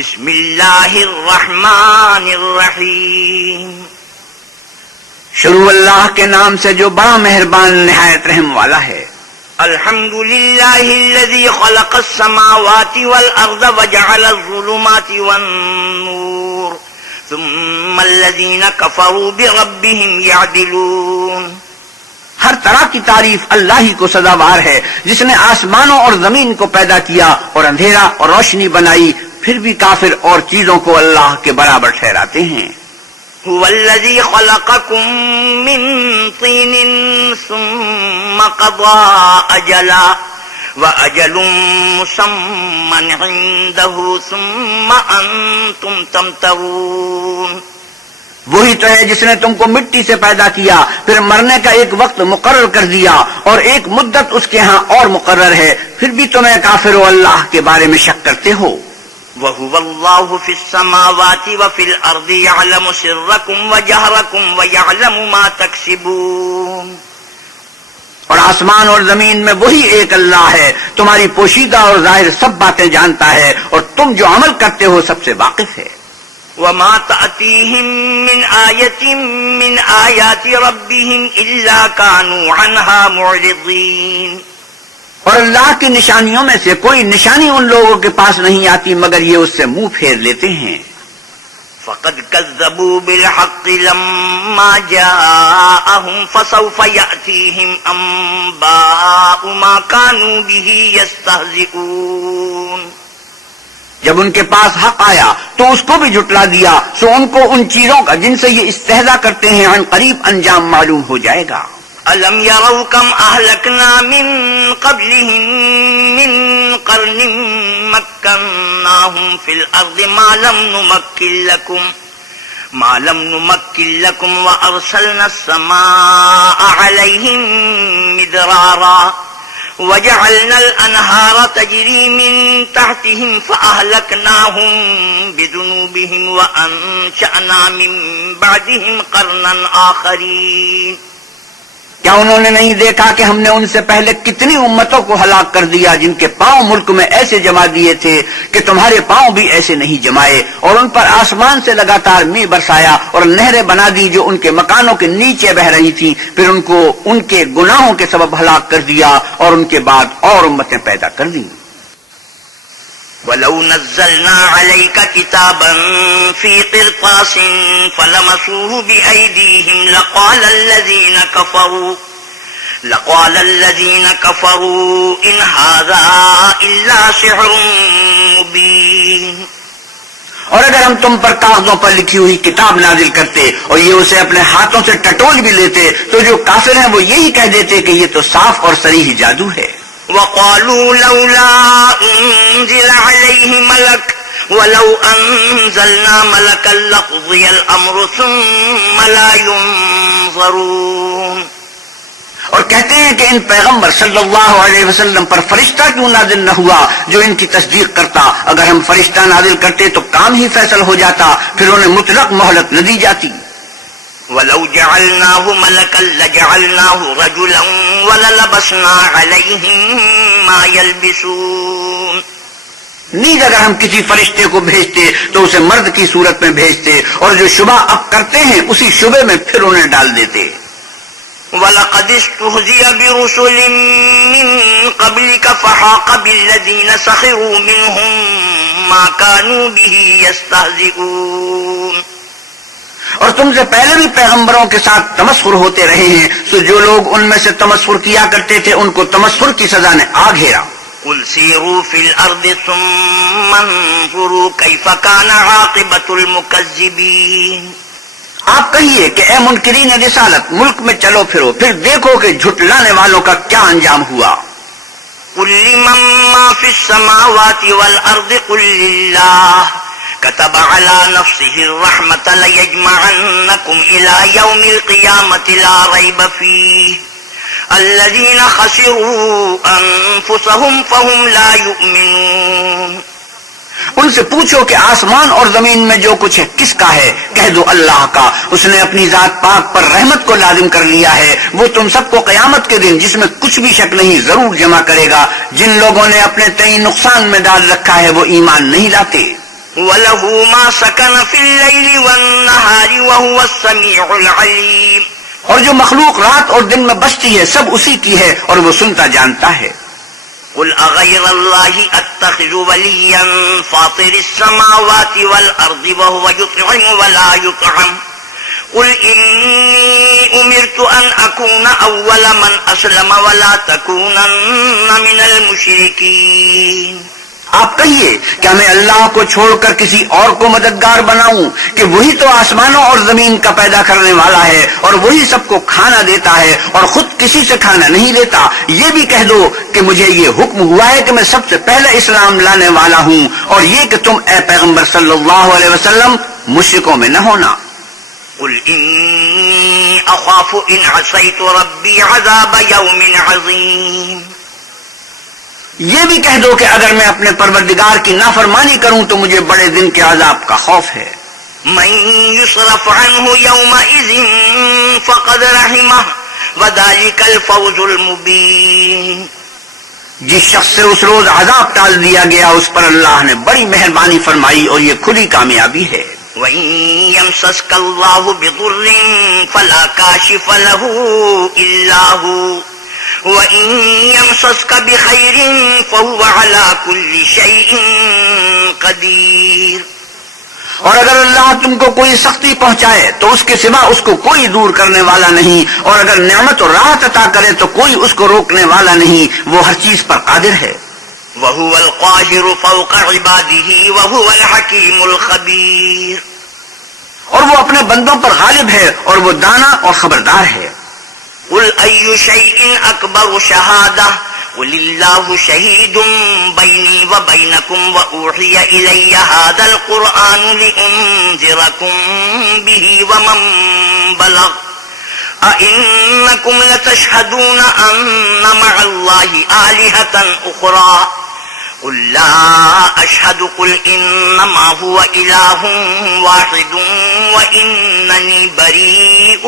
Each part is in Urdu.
بسم اللہ الرحمن الرحیم. شروع اللہ کے نام سے جو بڑا مہربان نہایت رحم والا ہے. الحمد للہ الذی خلق السماوات والارض وجعل الظلمات والنور ثم الذین کفروا بربهم یعدلون. ہر طرح کی تعریف اللہ ہی کو سزاوار ہے جس نے آسمانوں اور زمین کو پیدا کیا اور اندھیرا اور روشنی بنائی، پھر بھی کافر اور چیزوں کو اللہ کے برابر ٹھہراتے ہیں. هو الذی خلقکم من طین ثم قضى اجلا واجل مسمى عنده ثم انتم تمترون. وہی تو ہے جس نے تم کو مٹی سے پیدا کیا، پھر مرنے کا ایک وقت مقرر کر دیا اور ایک مدت اس کے ہاں اور مقرر ہے، پھر بھی تمہیں کافر و اللہ کے بارے میں شک کرتے ہو. وَهُوَ اللَّهُ فِي السَّمَاوَاتِ وَفِي الْأَرْضِ يَعْلَمُ سِرَّكُمْ وَجَهْرَكُمْ وَيَعْلَمُ مَا تَكْسِبُونَ. اور آسمان اور زمین میں وہی ایک اللہ ہے، تمہاری پوشیدہ اور ظاہر سب باتیں جانتا ہے اور تم جو عمل کرتے ہو سب سے واقف ہے. وَمَا تَأْتِيهِم مِّنْ آيَةٍ مِّنْ آيَاتِ رَبِّهِمْ إِلَّا كَانُوا عَنْهَا مُعْرِضِينَ. اور اللہ کی نشانیوں میں سے کوئی نشانی ان لوگوں کے پاس نہیں آتی مگر یہ اس سے منہ پھیر لیتے ہیں. فَقَدْ كَذَّبُوا بِالْحَقِّ لَمَّا جَاءَهُمْ فَسَوْفَ يَأْتِيهِمْ أَنبَاءُ مَا كَانُوا بِهِ يَسْتَهْزِئُونَ. جب ان کے پاس حق آیا تو اس کو بھی جھٹلا دیا، سو ان کو ان چیزوں کا جن سے یہ استہزاء کرتے ہیں عن قریب انجام معلوم ہو جائے گا. أَلَمْ يَرَوْا كَمْ أَهْلَكْنَا مِنْ قَبْلِهِمْ مِنْ قَرْنٍ مَكَّنَّاهُمْ فِي الْأَرْضِ مَا لَمْ نُمَكِّنْ لَكُمْ وَأَرْسَلْنَا السَّمَاءَ عَلَيْهِمْ مِدْرَارًا وَجَعَلْنَا الْأَنْهَارَ تَجْرِي مِنْ تَحْتِهِمْ فَأَهْلَكْنَاهُمْ بِذُنُوبِهِمْ وَأَنشَأْنَا مِنْ بَعْدِهِمْ قَرْنًا آخَرِينَ. کیا انہوں نے نہیں دیکھا کہ ہم نے ان سے پہلے کتنی امتوں کو ہلاک کر دیا جن کے پاؤں ملک میں ایسے جما دیے تھے کہ تمہارے پاؤں بھی ایسے نہیں جمائے، اور ان پر آسمان سے لگاتار می برسایا اور نہریں بنا دی جو ان کے مکانوں کے نیچے بہ رہی تھیں، پھر ان کو ان کے گناہوں کے سبب ہلاک کر دیا اور ان کے بعد اور امتیں پیدا کر دیں. وَلَوْ نَزَّلْنَا عَلَيْكَ كِتَابًا فِي قِرْطَاسٍ فَلَمَسُوهُ بِأَيْدِيهِمْ لَقَالَ الَّذِينَ كَفَرُوا إِنْ هَذَا إِلَّا سِحْرٌ مُبِينٌ. اور اگر ہم تم پر کاغذوں پر لکھی ہوئی کتاب نازل کرتے اور یہ اسے اپنے ہاتھوں سے ٹٹول بھی لیتے تو جو کافر ہیں وہ یہی کہہ دیتے کہ یہ تو صاف اور صریح جادو ہے. وَقَالُوا لَوْلَا أُنزِلَ عَلَيْهِ مَلَكٌ وَلَوْ أَنزَلْنَا مَلَكًا لَقُضِيَ الْأَمْرُ ثُمَّ لَا يُنظَرُونَ. اور کہتے ہیں کہ ان پیغمبر صلی اللہ علیہ وسلم پر فرشتہ کیوں نازل نہ ہوا جو ان کی تصدیق کرتا. اگر ہم فرشتہ نازل کرتے تو کام ہی فیصل ہو جاتا، پھر انہیں مطلق مہلت نہ دی جاتی. وَلَوْ جَعَلْنَاهُ مَلَكًا لَجَعَلْنَاهُ رَجُلًا وَلَلَبَسْنَا عَلَيْهِمْ مَا يَلْبِسُونَ. نیز اگر ہم کسی فرشتے کو بھیجتے تو اسے مرد کی صورت میں بھیجتے اور جو شبہ اب کرتے ہیں اسی شبے میں پھر انہیں ڈال دیتے. وَلَقَدِ اسْتُهْزِئَ بِرُسُلٍ مِّن قَبْلِكَ فَحَاقَ بِالَّذِينَ سَخِرُوا مِنْهُمْ مَا كَانُوا بِهِ يَسْتَهْزِئُونَ. اور تم سے پہلے بھی پیغمبروں کے ساتھ تمسخر ہوتے رہے ہیں، سو جو لوگ ان میں سے تمسخر کیا کرتے تھے ان کو تمسخر کی سزا نے آ گھیرا. قُلْ سِيرُوا فِي الْأَرْضِ ثُمَّ انظُرُوا كَيْفَ كَانَ عَاقِبَةُ الْمُكَذِّبِينَ. آپ کہیے کہ اے منکرین رسالت ملک میں چلو پھرو، پھر دیکھو کہ جھٹلانے والوں کا کیا انجام ہوا. قُلْ لِمَن مَّا فِي السَّمَاوَاتِ وَالْأَرْضِ قُلْ لِلَّهِ كَتَبَ عَلَى نَفْسِهِ الرَّحْمَةَ لَيَجْمَعَنَّكُمْ إِلَى يَوْمِ الْقِيَامَةِ لَا رَيْبَ فِيهِ الَّذِينَ خَسِرُوا أَنفُسَهُمْ فَهُمْ لَا يُؤْمِنُونَ. ان سے پوچھو کہ آسمان اور زمین میں جو کچھ ہے کس کا ہے، کہہ دو اللہ کا. اس نے اپنی ذات پاک پر رحمت کو لازم کر لیا ہے. وہ تم سب کو قیامت کے دن جس میں کچھ بھی شک نہیں ضرور جمع کرے گا. جن لوگوں نے اپنے تئیں نقصان میں ڈال رکھا ہے وہ ایمان نہیں لاتے. وَلَهُ مَا سَكَنَ فِي اللَّيْلِ وَالنَّهَارِ وَهُوَ السَّمِيعُ الْعَلِيمُ. اور جو مخلوق رات اور دن میں بستی ہے سب اسی کی ہے اور وہ سنتا جانتا ہے. قُلْ أَغَيْرَ اللَّهِ أَتَّخِذُ وَلِيًّا فَاطِرِ السَّمَاوَاتِ وَالْأَرْضِ وَهُوَ يُطْعِمُ وَلَا يُطْعَمُ قُلْ إِنِّي أُمِرْتُ أَنْ أَكُونَ أَوَّلَ مَنْ أَسْلَمَ وَلَا تَكُونَنَّ مِنَ الْمُشْرِكِينَ. آپ کہیے کیا میں اللہ کو چھوڑ کر کسی اور کو مددگار بناؤں کہ وہی تو آسمانوں اور زمین کا پیدا کرنے والا ہے اور وہی سب کو کھانا دیتا ہے اور خود کسی سے کھانا نہیں لیتا. یہ بھی کہہ دو کہ مجھے یہ حکم ہوا ہے کہ میں سب سے پہلے اسلام لانے والا ہوں اور یہ کہ تم اے پیغمبر صلی اللہ علیہ وسلم مشرکوں میں نہ ہونا. قُلْ إِنِّي أَخَافُ إِنْ عَصَيْتُ رَبِّي عَذَابَ يَوْمٍ عَظِيمٍ. یہ بھی کہہ دو کہ اگر میں اپنے پروردگار کی نافرمانی کروں تو مجھے بڑے دن کے عذاب کا خوف ہے. مَن يُصْرَفْ عَنْهُ يَوْمَئِذٍ فَقَدْ رَحِمَهُ وَذَلِكَ الْفَوْزُ الْمُبِينُ. جس شخص سے اس روز عذاب ٹال دیا گیا اس پر اللہ نے بڑی مہربانی فرمائی اور یہ کھلی کامیابی ہے. وَإِن يَمْسَسْكَ اللَّهُ بِضُرٍّ فَلَا كَاشِفَ لَهُ إِلَّا هُوَ وَإِن يَمْسَسْكَ بِخَيْرٍ فَهُوَ عَلَى كُلِّ شَيْءٍ قَدِيرٌ. اور اگر اللہ تم کو کوئی سختی پہنچائے تو اس کے سوا اس کو کوئی دور کرنے والا نہیں اور اگر نعمت اور راحت عطا کرے تو کوئی اس کو روکنے والا نہیں. وہ ہر چیز پر قادر ہے. وَهُوَ الْقَاهِرُ فَوْقَ عِبَادِهِ وَهُوَ الْحَكِيمُ الْخَبِيرُ. اور وہ اپنے بندوں پر غالب ہے اور وہ دانا اور خبردار ہے. قُلْ أَيُّ شَيْءٍ أَكْبَرُ شَهَادَةً قُلِ اللَّهُ شَهِيدٌ بَيْنِي وَبَيْنَكُمْ وَأُوحِيَ إِلَيَّ هَذَا الْقُرْآنُ لِأُنذِرَكُم بِهِ وَمَن بَلَغَ أَإِنَّكُمْ لَتَشْهَدُونَ أَنَّ مَعَ اللَّهِ آلِهَةً أُخْرَى قُلْ لَا أَشْهَدُ قُلْ إِنَّمَا هُوَ إِلَٰهٌ وَاحِدٌ وَإِنَّنِي بَرِيءٌ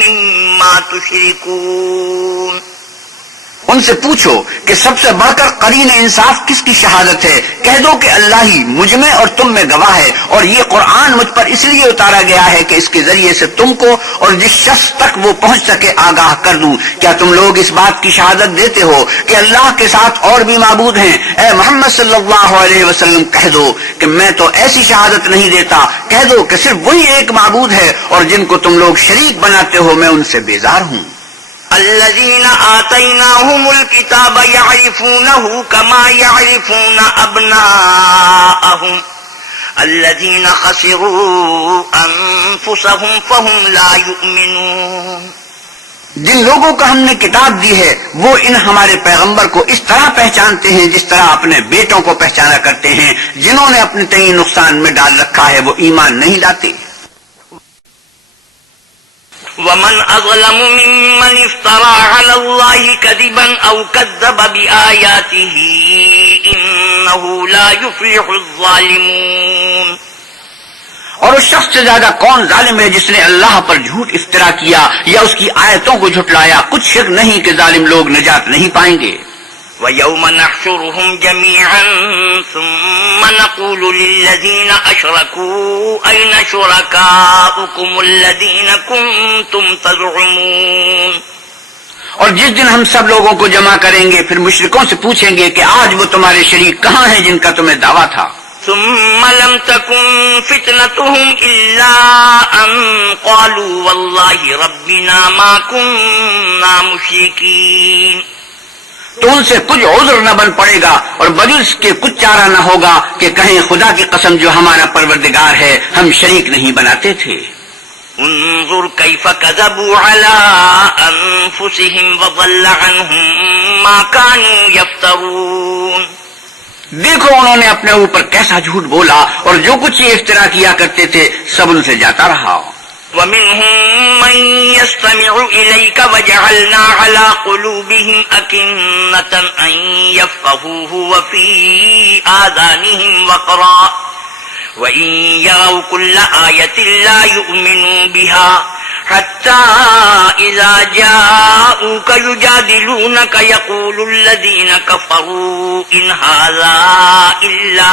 مِّمَّا تُشْرِكُونَ. ان سے پوچھو کہ سب سے بڑھ کر قرین انصاف کس کی شہادت ہے. کہہ دو کہ اللہ ہی مجھ میں اور تم میں گواہ ہے اور یہ قرآن مجھ پر اس لیے اتارا گیا ہے کہ اس کے ذریعے سے تم کو اور جس شخص تک وہ پہنچ سکے آگاہ کر دوں. کیا تم لوگ اس بات کی شہادت دیتے ہو کہ اللہ کے ساتھ اور بھی معبود ہیں؟ اے محمد صلی اللہ علیہ وسلم کہہ دو کہ میں تو ایسی شہادت نہیں دیتا. کہہ دو کہ صرف وہی ایک معبود ہے اور جن کو تم لوگ شریک بناتے ہو میں ان سے بیزار ہوں. الذين آتيناهم الكتاب يعرفونه كما يعرفون أبناءهم الذين خسروا أنفسهم فهم لا يؤمنون. جن لوگوں کو ہم نے کتاب دی ہے وہ ان ہمارے پیغمبر کو اس طرح پہچانتے ہیں جس طرح اپنے بیٹوں کو پہچانا کرتے ہیں. جنہوں نے اپنے تئیں نقصان میں ڈال رکھا ہے وہ ایمان نہیں لاتے. وَمَنْ أَظْلَمُ مِمَّنِ افْتَرَىٰ عَلَى اللَّهِ كَذِبًا أَوْ كَذَّبَ بِآيَاتِهِ إِنَّهُ لَا يُفْلِحُ الظَّالِمُونَ. اور اس شخص سے زیادہ کون ظالم ہے جس نے اللہ پر جھوٹ افترا کیا یا اس کی آیتوں کو جھٹلایا. کچھ شک نہیں کہ ظالم لوگ نجات نہیں پائیں گے. وَيَوْمَ نَحْشُرُهُمْ جَمِيعًا ثُمَّ نَقُولُ لِلَّذِينَ أَشْرَكُوا أَيْنَ شُرَكَاؤُكُمُ الَّذِينَ كُنتُمْ تَزْعُمُونَ. اور جس دن ہم سب لوگوں کو جمع کریں گے پھر مشرکوں سے پوچھیں گے کہ آج وہ تمہارے شریک کہاں ہیں جن کا تمہیں دعویٰ تھا. ثم لم تكن فتنتهم إلا أن قالوا والله ربنا ما كنا مشركين. تو ان سے کچھ عذر نہ بن پڑے گا اور بجز کے کچھ چارہ نہ ہوگا کہ کہیں خدا کی قسم جو ہمارا پروردگار ہے ہم شریک نہیں بناتے تھے. انظر كيف كذبوا على أنفسهم وضل عنهم ما كانوا يفترون. دیکھو انہوں نے اپنے اوپر کیسا جھوٹ بولا اور جو کچھ یہ افترا کیا کرتے تھے سب ان سے جاتا رہا. وَمِنْهُمْ مَنْ يَسْتَمِعُ إِلَيْكَ وَجَعَلْنَا عَلَى قُلُوبِهِمْ أَكِنَّةً أَنْ يَفْقَهُوهُ وَفِي آذَانِهِمْ وَقْرًا وَإِنْ يَرَوْا كُلَّ آيَةٍ لَا يُؤْمِنُوا بِهَا حتى إذا جاءوك يجادلونك يقول الذين كفروا إن هذا إلا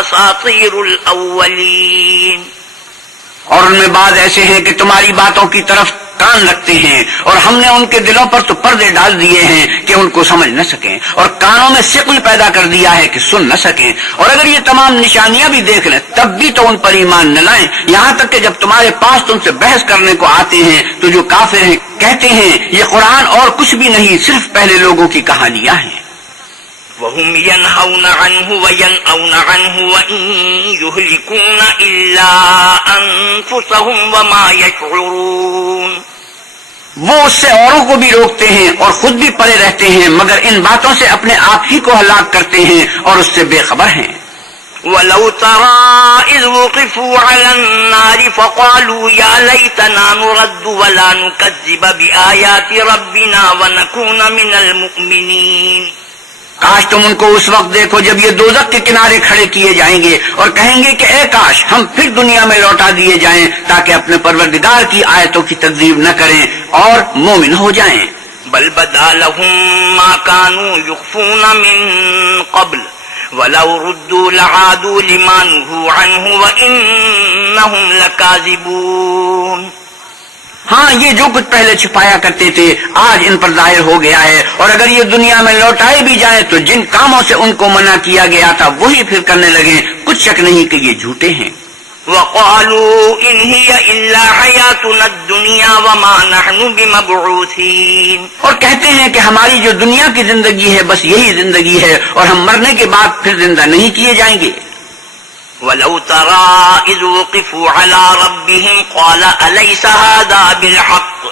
أساطير الأولين. اور ان میں بعض ایسے ہیں کہ تمہاری باتوں کی طرف کان رکھتے ہیں اور ہم نے ان کے دلوں پر تو پردے ڈال دیے ہیں کہ ان کو سمجھ نہ سکیں اور کانوں میں ثقل پیدا کر دیا ہے کہ سن نہ سکیں. اور اگر یہ تمام نشانیاں بھی دیکھ لیں تب بھی تو ان پر ایمان نہ لائیں، یہاں تک کہ جب تمہارے پاس تم سے بحث کرنے کو آتے ہیں تو جو کافر ہیں کہتے ہیں یہ قرآن اور کچھ بھی نہیں صرف پہلے لوگوں کی کہانیاں ہیں. وهم ينهون عنه وينأون عنه وإن يهلكون إلا أنفسهم وما يشعرون. وہ اس سے اوروں کو بھی روکتے ہیں اور خود بھی پڑے رہتے ہیں مگر ان باتوں سے اپنے آپ ہی کو ہلاک کرتے ہیں اور اس سے بے خبر ہیں. ولو ترى إذ وقفوا على النار فقالوا يا ليتنا نرد ولا نكذب بآيات ربنا ونكون من المؤمنين. کاش تم ان کو اس وقت دیکھو جب یہ دوزخ کے کنارے کھڑے کیے جائیں گے اور کہیں گے کہ اے کاش ہم پھر دنیا میں لوٹا دیے جائیں تاکہ اپنے پروردگار کی آیتوں کی تکذیب نہ کریں اور مومن ہو جائیں. بل بدا لهم ما كانوا يخفون من قبل ولو ردوا لعادوا لما نهوا عنه وإنهم لكاذبون. ہاں یہ جو کچھ پہلے چھپایا کرتے تھے آج ان پر ظاہر ہو گیا ہے، اور اگر یہ دنیا میں لوٹائے بھی جائیں تو جن کاموں سے ان کو منع کیا گیا تھا وہی پھر کرنے لگے. کچھ شک نہیں کہ یہ جھوٹے ہیں. وقالوا إن هي إلا حياتنا الدنيا وما نحن بمبعوثين. اور کہتے ہیں کہ ہماری جو دنیا کی زندگی ہے بس یہی زندگی ہے اور ہم مرنے کے بعد پھر زندہ نہیں کیے جائیں گے. ولو ترى إذ وقفوا على ربهم قال أليس هذا بالحق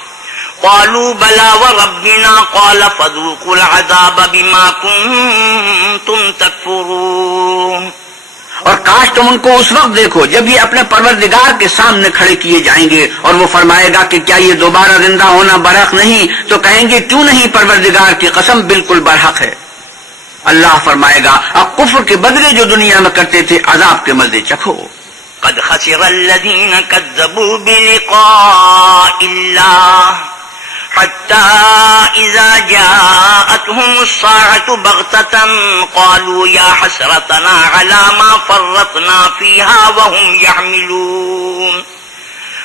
قالوا بلى وربنا قال فذوقوا العذاب بما كنتم تكفرون. اور کاش تم ان کو اس وقت دیکھو جب یہ اپنے پروردگار کے سامنے کھڑے کیے جائیں گے اور وہ فرمائے گا کہ کیا یہ دوبارہ زندہ ہونا برحق نہیں، تو کہیں گے کیوں نہیں، پروردگار کی قسم بالکل برحق ہے. اللہ فرمائے گا اب کفر کے بدلے جو دنیا میں کرتے تھے عذاب کے مزے چکھو. قد خسر الذين كذبوا بلقاء الله حتى إذا جاءتهم الساعة بغتة قالوا يا حسرتنا على ما فرطنا فيها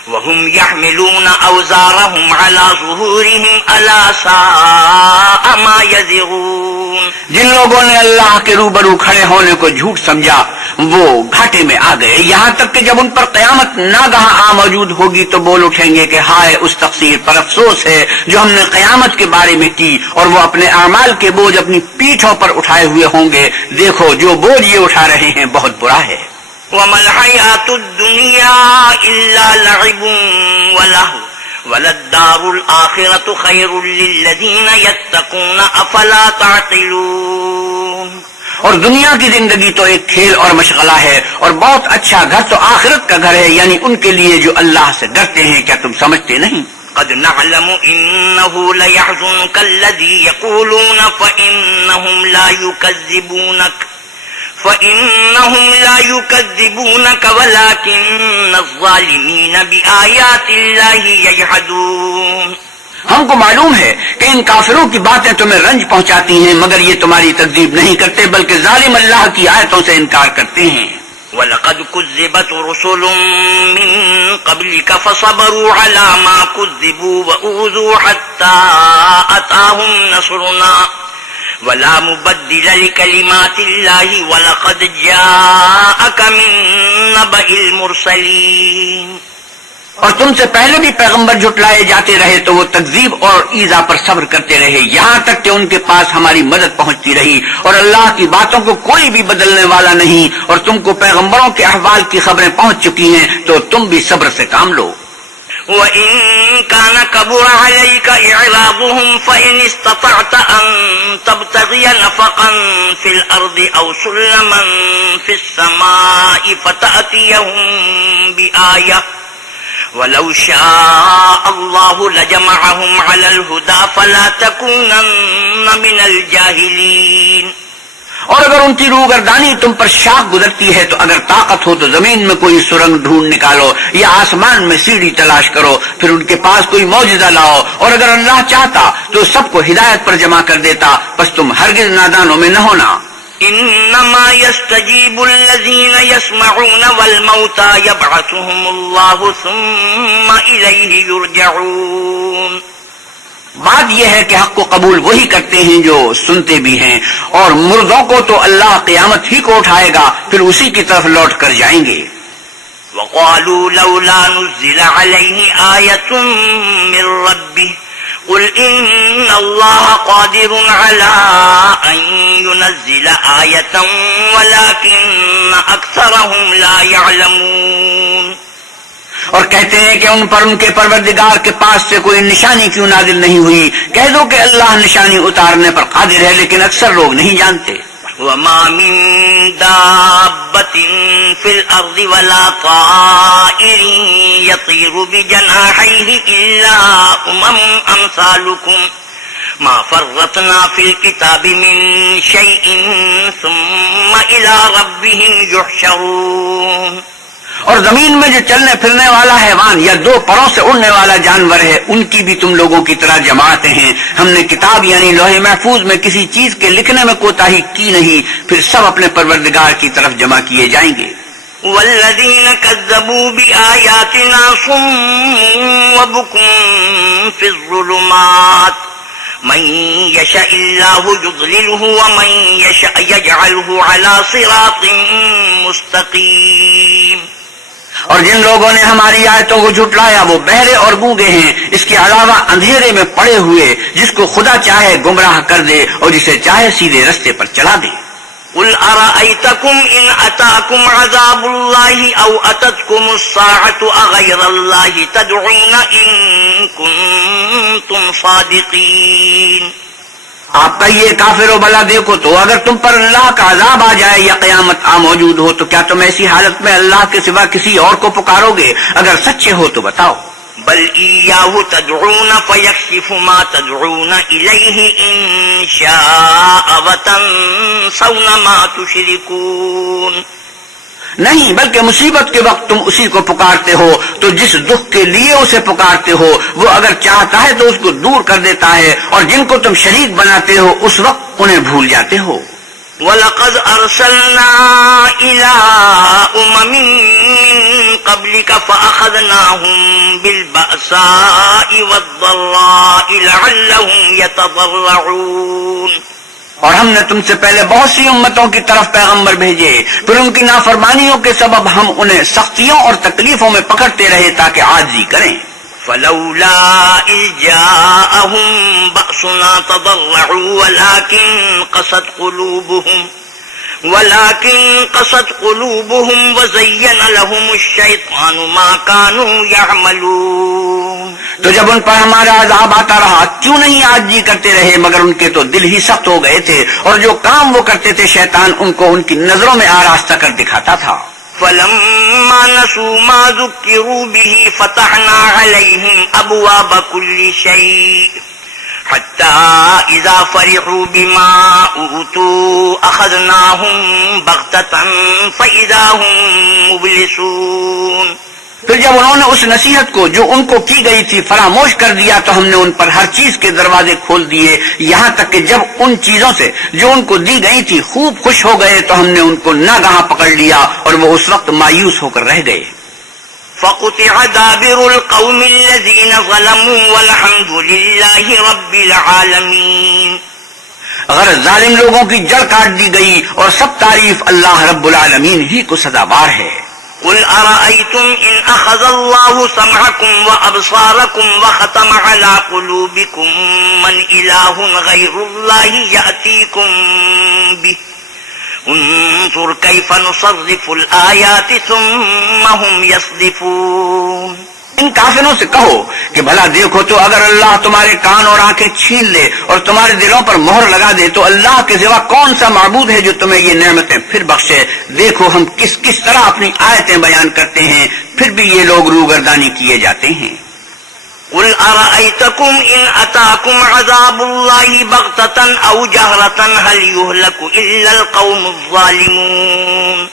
وهم يحملون أوزارهم على ظهورهم ألا ساء ما يزرون. جن لوگوں نے اللہ کے روبرو کھڑے ہونے کو جھوٹ سمجھا وہ گھاٹے میں آ گئے، یہاں تک کہ جب ان پر قیامت ناگہاں آ موجود ہوگی تو بول اٹھیں گے کہ ہائے اس تقصیر پر افسوس ہے جو ہم نے قیامت کے بارے میں کی، اور وہ اپنے اعمال کے بوجھ اپنی پیٹھوں پر اٹھائے ہوئے ہوں گے. دیکھو جو بوجھ یہ اٹھا رہے ہیں بہت برا ہے. وما الحياة الدنيا إلا لعب ولهو وللدار الآخرة خير للذين يتقون أفلا تعقلون. اور دنیا کی زندگی تو ایک کھیل اور مشغلہ ہے اور بہت اچھا گھر تو آخرت کا گھر ہے، یعنی ان کے لیے جو اللہ سے ڈرتے ہیں. کیا تم سمجھتے نہیں؟ قد نعلم إنه ليحزنك الذي يقولون فإنهم لا يكذبونك ولكن الظالمين بآيات الله يجحدون. ہم کو معلوم ہے کہ ان کافروں کی باتیں تمہیں رنج پہنچاتی ہیں مگر یہ تمہاری تکذیب نہیں کرتے بلکہ ظالم اللہ کی آیتوں سے انکار کرتے ہیں. وَلَقَدْ كُذِّبَتْ رُسُلٌ مِّن قَبْلِكَ فَصَبَرُوا عَلَى مَا كُذِّبُوا وَأُوذُوا حَتَّى أَتَاهُمْ نَصْرُنَا وَلَا مُبَدِّلَ لِكَلِمَاتِ اللَّهِ وَلَقَدْ جَاءَكَ مِن نَّبَإِ الْمُرْسَلِينَ. اور تم سے پہلے بھی پیغمبر جھٹلائے جاتے رہے تو وہ تکذیب اور ایذا پر صبر کرتے رہے یہاں تک کہ ان کے پاس ہماری مدد پہنچتی رہی، اور اللہ کی باتوں کو کوئی بھی بدلنے والا نہیں، اور تم کو پیغمبروں کے احوال کی خبریں پہنچ چکی ہیں تو تم بھی صبر سے کام لو. وَإِن كَانَ كَبُرَ عَلَيْكَ إِعْرَاضُهُمْ فَإِنِ اسْتَطَعْتَ أَن تَبْتَغِيَ نَفَقًا فِي الْأَرْضِ أَوْ سُلَّمًا فِي السَّمَاءِ فَتَأْتِيَهُم بِآيَةٍ وَلَوْ شَاءَ اللَّهُ لَجَمَعَهُمْ عَلَى الْهُدَى فَلَا تَكُونَنَّ مِنَ الْجَاهِلِينَ. اور اگر ان کی روگردانی تم پر شاخ گزرتی ہے تو اگر طاقت ہو تو زمین میں کوئی سرنگ ڈھونڈ نکالو یا آسمان میں سیڑھی تلاش کرو، پھر ان کے پاس کوئی معجزہ لاؤ، اور اگر اللہ چاہتا تو سب کو ہدایت پر جمع کر دیتا، بس تم ہرگز نادانوں میں نہ ہونا۔ انما يستجيب الذين يسمعون والموتى يبعثهم الله ثم اليه يرجعون۔ بات یہ ہے کہ حق کو قبول وہی کرتے ہیں جو سنتے بھی ہیں، اور مردوں کو تو اللہ قیامت ہی کو اٹھائے گا، پھر اسی کی طرف لوٹ کر جائیں گے۔ وقالوا لولا نزل عليه آية من ربه قل إن الله قادر على أن ينزل آية ولكن أكثرهم لا يعلمون۔ اور کہتے ہیں کہ ان پر ان کے پروردگار کے پاس سے کوئی نشانی کیوں نازل نہیں ہوئی؟ کہہ دو کہ اللہ نشانی اتارنے پر قادر ہے، لیکن اکثر لوگ نہیں جانتے۔ وما من دابة في الأرض ولا طائر يطير بجناحيه إلا أمثالكم ما فرطنا في الكتاب من شيء ثم إلى ربهم يحشرون۔ اور زمین میں جو چلنے پھرنے والا حیوان یا دو پروں سے اڑنے والا جانور ہے، ان کی بھی تم لوگوں کی طرح جماعتیں ہیں۔ ہم نے کتاب یعنی لوح محفوظ میں کسی چیز کے لکھنے میں کوتاہی کی نہیں، پھر سب اپنے پروردگار کی طرف جمع کیے جائیں گے۔ والذین كذبوا بآیاتنا صم وبکم فی الظلمات من یشاء اللہ یضللہ ومن یشاء یجعلہ علی صراط مستقیم۔ اور جن لوگوں نے ہماری آیتوں کو جھٹلایا وہ بہرے اور گونگے ہیں، اس کے علاوہ اندھیرے میں پڑے ہوئے، جس کو خدا چاہے گمراہ کر دے اور جسے چاہے سیدھے رستے پر چلا دے۔ قل ارأيتكم ان اتاكم عذاب الله او اتتكم الساعة اغير الله تدعون ان كنتم صادقين۔ آپ کہیے کافرو بلا دیکھو تو اگر تم پر اللہ کا عذاب آ جائے یا قیامت آ موجود ہو تو کیا تم ایسی حالت میں اللہ کے سوا کسی اور کو پکارو گے؟ اگر سچے ہو تو بتاؤ۔ بل ایاہ تدعون فیکشف ما تدعون الیہ ان شاء وتنسون ما تشرکون۔ نہیں، بلکہ مصیبت کے وقت تم اسی کو پکارتے ہو تو جس دکھ کے لیے اسے پکارتے ہو وہ اگر چاہتا ہے تو اس کو دور کر دیتا ہے، اور جن کو تم شریک بناتے ہو اس وقت انہیں بھول جاتے ہو۔ وَلَقَدْ أَرْسَلْنَا إِلَىٰ أُمَمٍ مِّن قَبْلِكَ فَأَخَذْنَاهُم بِالْبَأْسَاءِ وَالضَّرَّاءِ لَعَلَّهُمْ يَتَضَرَّعُونَ۔ اور ہم نے تم سے پہلے بہت سی امتوں کی طرف پیغمبر بھیجے، پھر ان کی نافرمانیوں کے سبب ہم انہیں سختیوں اور تکلیفوں میں پکڑتے رہے تاکہ عاجزی کریں۔ فلولا إذ جاءهم بأسنا تضرعوا ولكن قست قلوبهم وزين لهم الشيطان ما كانوا يعملون۔ تو جب ان پر ہمارا عذاب آتا رہا کیوں نہیں عاجزی کرتے رہے، مگر ان کے تو دل ہی سخت ہو گئے تھے، اور جو کام وہ کرتے تھے شیطان ان کو ان کی نظروں میں آراستہ کر دکھاتا تھا۔ فلما نسوا ما ذكروا به فتحنا عليهم أبواب كل شيء حتى إذا فرحوا بما أوتوا أخذناهم بغتة فإذا هم مبلسون۔ پھر جب انہوں نے اس نصیحت کو جو ان کو کی گئی تھی فراموش کر دیا تو ہم نے ان پر ہر چیز کے دروازے کھول دیے، یہاں تک کہ جب ان چیزوں سے جو ان کو دی گئی تھی خوب خوش ہو گئے تو ہم نے ان کو ناگہاں پکڑ لیا اور وہ اس وقت مایوس ہو کر رہ گئے۔ فقطع دابر القوم الذين ظلموا والحمد لله رب العالمين۔ غرض ظالم لوگوں کی جڑ کاٹ دی گئی اور سب تعریف اللہ رب العالمین ہی کو سزاوار ہے۔ قل أرأيتم إن أخذ الله سمعكم وأبصاركم وختم على قلوبكم من إله غير الله يأتيكم به انظر كيف نصرف الآيات ثم هم يصدفون۔ ان کافروں سے کہو کہ بھلا دیکھو تو اگر اللہ تمہارے کان اور آنکھیں چھین لے اور تمہارے دلوں پر مہر لگا دے تو اللہ کے سوا کون سا معبود ہے جو تمہیں یہ نعمتیں پھر بخشے؟ دیکھو ہم کس کس طرح اپنی آیتیں بیان کرتے ہیں، پھر بھی یہ لوگ روگردانی کیے جاتے ہیں۔ قل أرأيتكم إن أتاكم عذاب الله بغتة أو جهرة هل يهلك إلا القوم الظالمون.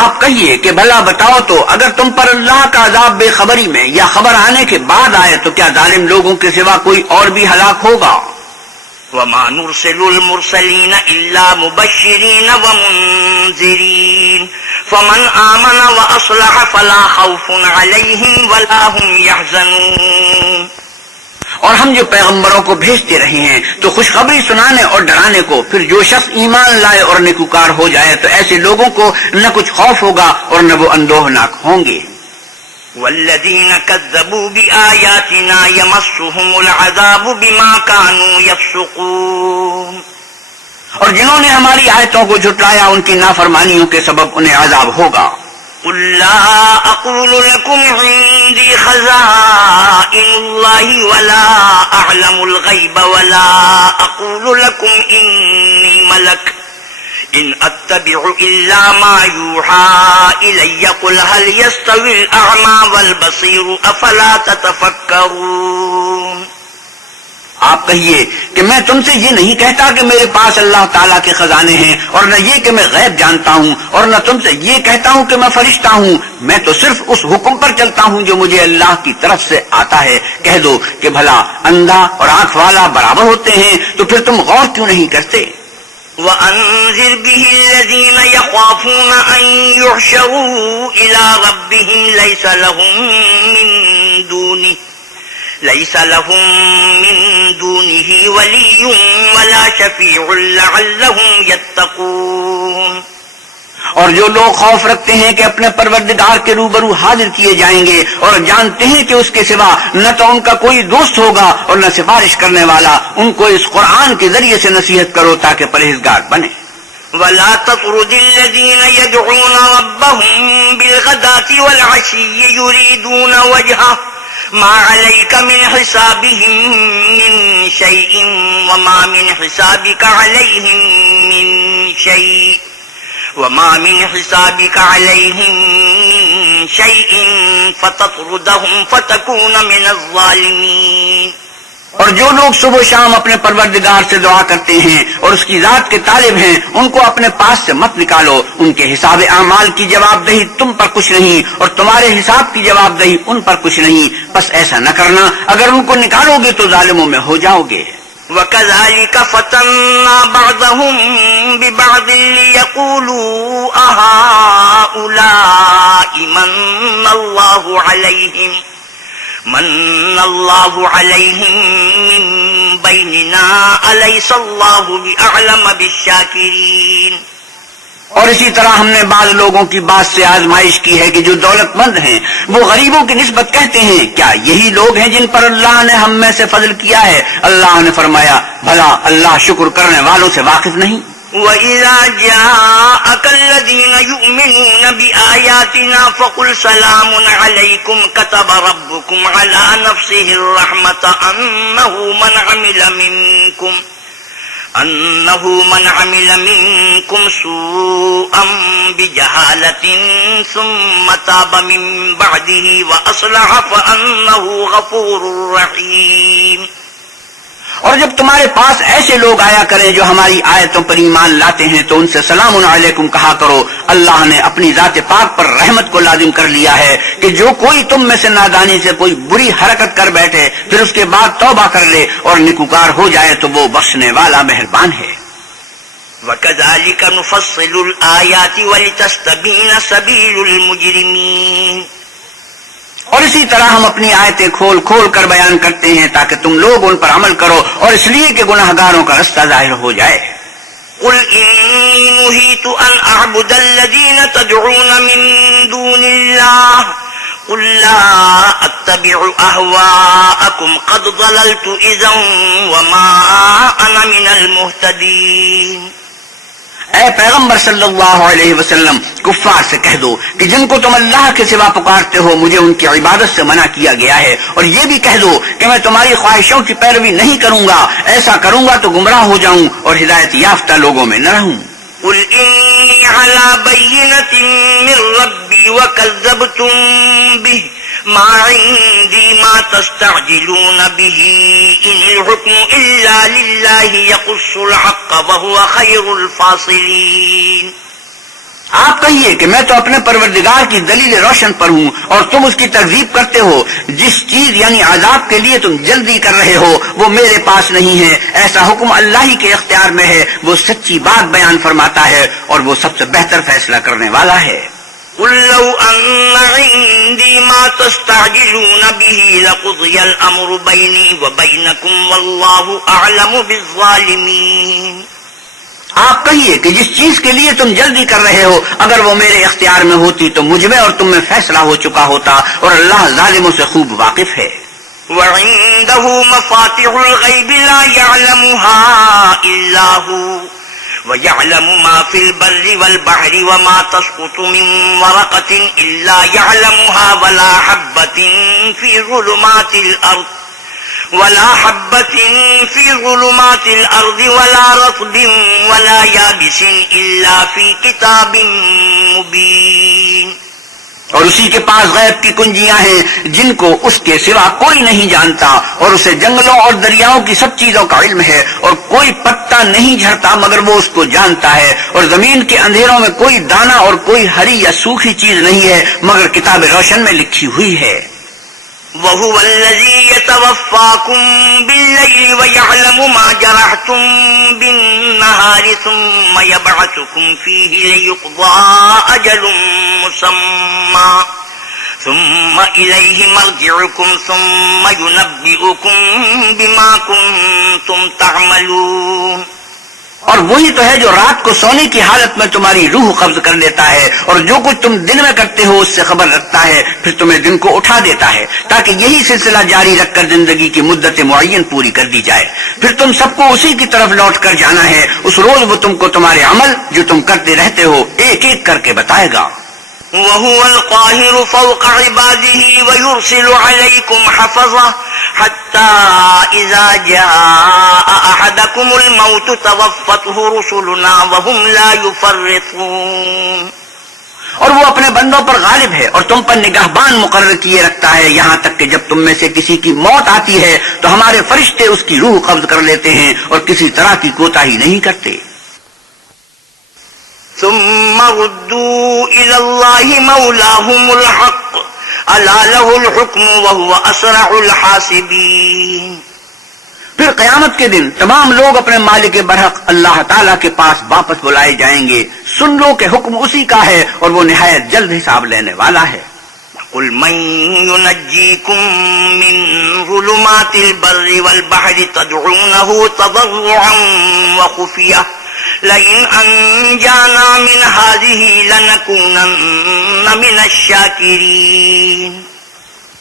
آپ کہیے کہ بھلا بتاؤ تو اگر تم پر اللہ کا عذاب بے خبری میں یا خبر آنے کے بعد آئے تو کیا ظالم لوگوں کے سوا کوئی اور بھی ہلاک ہوگا؟ وما نرسل المرسلين إلا مبشرين ومنذرين فمن آمن وأصلح فلا خوف عليهم ولا هم يحزنون. اور ہم جو پیغمبروں کو بھیجتے رہے ہیں تو خوشخبری سنانے اور ڈرانے کو، پھر جو شخص ایمان لائے اور نیکوکار ہو جائے تو ایسے لوگوں کو نہ کچھ خوف ہوگا اور نہ وہ اندوہناک ہوں گے. والذين كذبوا بآياتنا يمسهم العذاب بما كانوا يفسقون. اور جنہوں نے ہماری آیتوں کو جھٹلایا ان کی نافرمانیوں کے سبب انہیں عذاب ہوگا. قل لا أقول لكم عندي خزائن الله ولا أعلم الغيب ولا أقول لكم إني ملك إن أتبع إلا ما يوحى إلي قل هل يستوي الأعمى والبصير أفلا تتفكرون. آپ کہیے کہ میں تم سے یہ نہیں کہتا کہ میرے پاس اللہ تعالیٰ کے خزانے ہیں، اور نہ یہ کہ میں غیب جانتا ہوں، اور نہ تم سے یہ کہتا ہوں کہ میں فرشتہ ہوں. میں تو صرف اس حکم پر چلتا ہوں جو مجھے اللہ کی طرف سے آتا ہے. کہہ دو کہ بھلا اندھا اور آنکھ والا برابر ہوتے ہیں، تو پھر تم غور کیوں نہیں کرتے؟ وَأَنذِرْ بِهِ الَّذِينَ يَخَافُونَ أَن يُحْشَرُوا إِلَى رَبِّهِمْ لَيْسَ لَهُم مِّن دُونِهِ وَلِيٌّ وَلَا شَفِيعٌ لَعَلَّهُمْ يَتَّقُونَ. اور جو لوگ خوف رکھتے ہیں کہ اپنے پروردگار کے روبرو حاضر کیے جائیں گے اور جانتے ہیں کہ اس کے سوا نہ تو ان کا کوئی دوست ہوگا اور نہ سفارش کرنے والا، ان کو اس قرآن کے ذریعے سے نصیحت کرو تاکہ پرہیزگار بنے. وَلَا تَطْرُدِ الَّذِينَ يَدْعُونَ رَبَّهُم بِالْغَدَاةِ وَالْعَشِيِّ يُرِيدُونَ وَجْهَهُ مَا عَلَيْكَ مِنْ حِسَابِهِم مِّن شَيْءٍ وَمَا مِنْ حِسَابِكَ عَلَيْهِم مِّن شَيْءٍ فَتَطْرُدَهُمْ فَتَكُونَ مِنَ الظَّالِمِينَ. اور جو لوگ صبح و شام اپنے پروردگار سے دعا کرتے ہیں اور اس کی ذات کے طالب ہیں، ان کو اپنے پاس سے مت نکالو. ان کے حساب اعمال کی جواب دہی تم پر کچھ نہیں اور تمہارے حساب کی جواب دہی ان پر کچھ نہیں. بس ایسا نہ کرنا، اگر ان کو نکالو گے تو ظالموں میں ہو جاؤ گے. وَكَذَلِكَ فَتَنَّا بَعْضَهُم بِبَعْضٍ لِيَقُولُوا أَهَٰؤُلَاءِ مَنَّ اللَّهُ عَلَيْهِم مِّن بَيْنِنَا أَلَيْسَ اللَّهُ بِأَعْلَمَ بِالشَّاكِرِينَ. اور اسی طرح ہم نے بعض لوگوں کی بات سے آزمائش کی ہے کہ جو دولت مند ہیں وہ غریبوں کی نسبت کہتے ہیں کیا یہی لوگ ہیں جن پر اللہ نے ہم میں سے فضل کیا ہے؟ اللہ نے فرمایا بھلا اللہ شکر کرنے والوں سے واقف نہیں؟ وَإِذَا جَاءَكَ الَّذِينَ يُؤْمِنُونَ بِآيَاتِنَا فَقُلْ سَلَامٌ عَلَيْكُمْ كَتَبَ رَبُّكُمْ عَلَى نَفْسِهِ الرَّحْمَةَ أَنَّهُ مَنْ عَمِلَ مِنكُمْ سُوءًا بِجَهَالَةٍ ثُمَّ تَابَ مِن بَعْدِهِ وَأَصْلَحَ فَأَنَّهُ غَفُورٌ رَّحِيمٌ. اور جب تمہارے پاس ایسے لوگ آیا کریں جو ہماری آیتوں پر ایمان لاتے ہیں تو ان سے سلام علیکم کہا کرو. اللہ نے اپنی ذات پاک پر رحمت کو لازم کر لیا ہے کہ جو کوئی تم میں سے نادانی سے کوئی بری حرکت کر بیٹھے پھر اس کے بعد توبہ کر لے اور نیکوکار ہو جائے تو وہ بخشنے والا مہربان ہے. وَكَذَلِكَ نُفَصِّلُ الْآيَاتِ وَلِتَسْتَبِينَ سَبِيلُ الْمُجْرِمِينَ. اور اسی طرح ہم اپنی آیتیں کھول کھول کر بیان کرتے ہیں تاکہ تم لوگ ان پر عمل کرو اور اس لیے کہ گناہگاروں کا رستہ ظاہر ہو جائے. قُلْ إِنِّي نُهِيتُ أَنْ أَعْبُدَ الَّذِينَ تَدْعُونَ مِن دُونِ اللَّهِ قُلْ لَا أَتَّبِعُ أَهْوَاءَكُمْ قَدْ ضَلَلْتُ إِذًا وَمَا أَنَا مِنَ الْمُهْتَدِينَ. اے پیغمبر صلی اللہ علیہ وسلم کفار سے کہہ دو کہ جن کو تم اللہ کے سوا پکارتے ہو مجھے ان کی عبادت سے منع کیا گیا ہے، اور یہ بھی کہہ دو کہ میں تمہاری خواہشوں کی پیروی نہیں کروں گا. ایسا کروں گا تو گمراہ ہو جاؤں اور ہدایت یافتہ لوگوں میں نہ رہوں. قُلْ إِنِّي عَلَىٰ بَيِّنَةٍ مِّن رَّبِّي وَكَذَّبْتُم بِهِ ما عندي ما تستعجلون به إن الحكم إلا لله يقص الحق وهو خير الفاصلين. آپ کہیے کہ میں تو اپنے پروردگار کی دلیل روشن پر ہوں اور تم اس کی تکذیب کرتے ہو. جس چیز یعنی عذاب کے لیے تم جلدی کر رہے ہو وہ میرے پاس نہیں ہے. ایسا حکم اللہ ہی کے اختیار میں ہے. وہ سچی بات بیان فرماتا ہے اور وہ سب سے بہتر فیصلہ کرنے والا ہے. قل لو أن عندي ما تستعجلون به لقضي الأمر بيني وبينكم والله أعلم بالظالمين. آپ کہیے کہ جس چیز کے لیے تم جلدی کر رہے ہو اگر وہ میرے اختیار میں ہوتی تو مجھ میں اور تم میں فیصلہ ہو چکا ہوتا اور اللہ ظالموں سے خوب واقف ہے. وعنده مفاتح الغيب لا يعلمها إلا هو ويعلم ما في البر والبحر وما تسقط من ورقة إلا يعلمها ولا حبة في ظلمات الأرض ولا رطب ولا يابس إلا في كتاب مبين. اور اسی کے پاس غیب کی کنجیاں ہیں جن کو اس کے سوا کوئی نہیں جانتا اور اسے جنگلوں اور دریاؤں کی سب چیزوں کا علم ہے اور کوئی پتا نہیں جھڑتا مگر وہ اس کو جانتا ہے اور زمین کے اندھیروں میں کوئی دانہ اور کوئی ہری یا سوکھی چیز نہیں ہے مگر کتاب روشن میں لکھی ہوئی ہے. وهو الذي يتوفاكم بالليل ويعلم ما جرحتم بالنهار ثم يبعثكم فيه ليقضى أجل مسمى ثم إليه مرجعكم ثم ينبئكم بما كنتم تعملون. اور وہی تو ہے جو رات کو سونے کی حالت میں تمہاری روح قبض کر لیتا ہے اور جو کچھ تم دن میں کرتے ہو اس سے خبر رکھتا ہے پھر تمہیں دن کو اٹھا دیتا ہے تاکہ یہی سلسلہ جاری رکھ کر زندگی کی مدت معین پوری کر دی جائے. پھر تم سب کو اسی کی طرف لوٹ کر جانا ہے. اس روز وہ تم کو تمہارے عمل جو تم کرتے رہتے ہو ایک ایک کر کے بتائے گا. وهو القاهر فوق عباده ويرسل عليكم حفظة حتى إذا جاء أحدكم الموت توفته رسلنا وهم لا يفرطون. اور وہ اپنے بندوں پر غالب ہے اور تم پر نگہبان مقرر کیے رکھتا ہے یہاں تک کہ جب تم میں سے کسی کی موت آتی ہے تو ہمارے فرشتے اس کی روح قبض کر لیتے ہیں اور کسی طرح کی کوتاہی نہیں کرتے. ثم ردوا إلى الله مولاهم الحق ألا له الحكم وهو أسرع الحاسبين. پھر قیامت کے دن تمام لوگ اپنے مالک برحق اللہ تعالیٰ کے پاس واپس بلائے جائیں گے. سن لو کہ حکم اسی کا ہے اور وہ نہایت جلد حساب لینے والا ہے. قل من ينجيكم من ظلمات البر والبحر تدعونه تضرعا وخفية لئن أنجانا من هذه لنكونن من الشاكرين.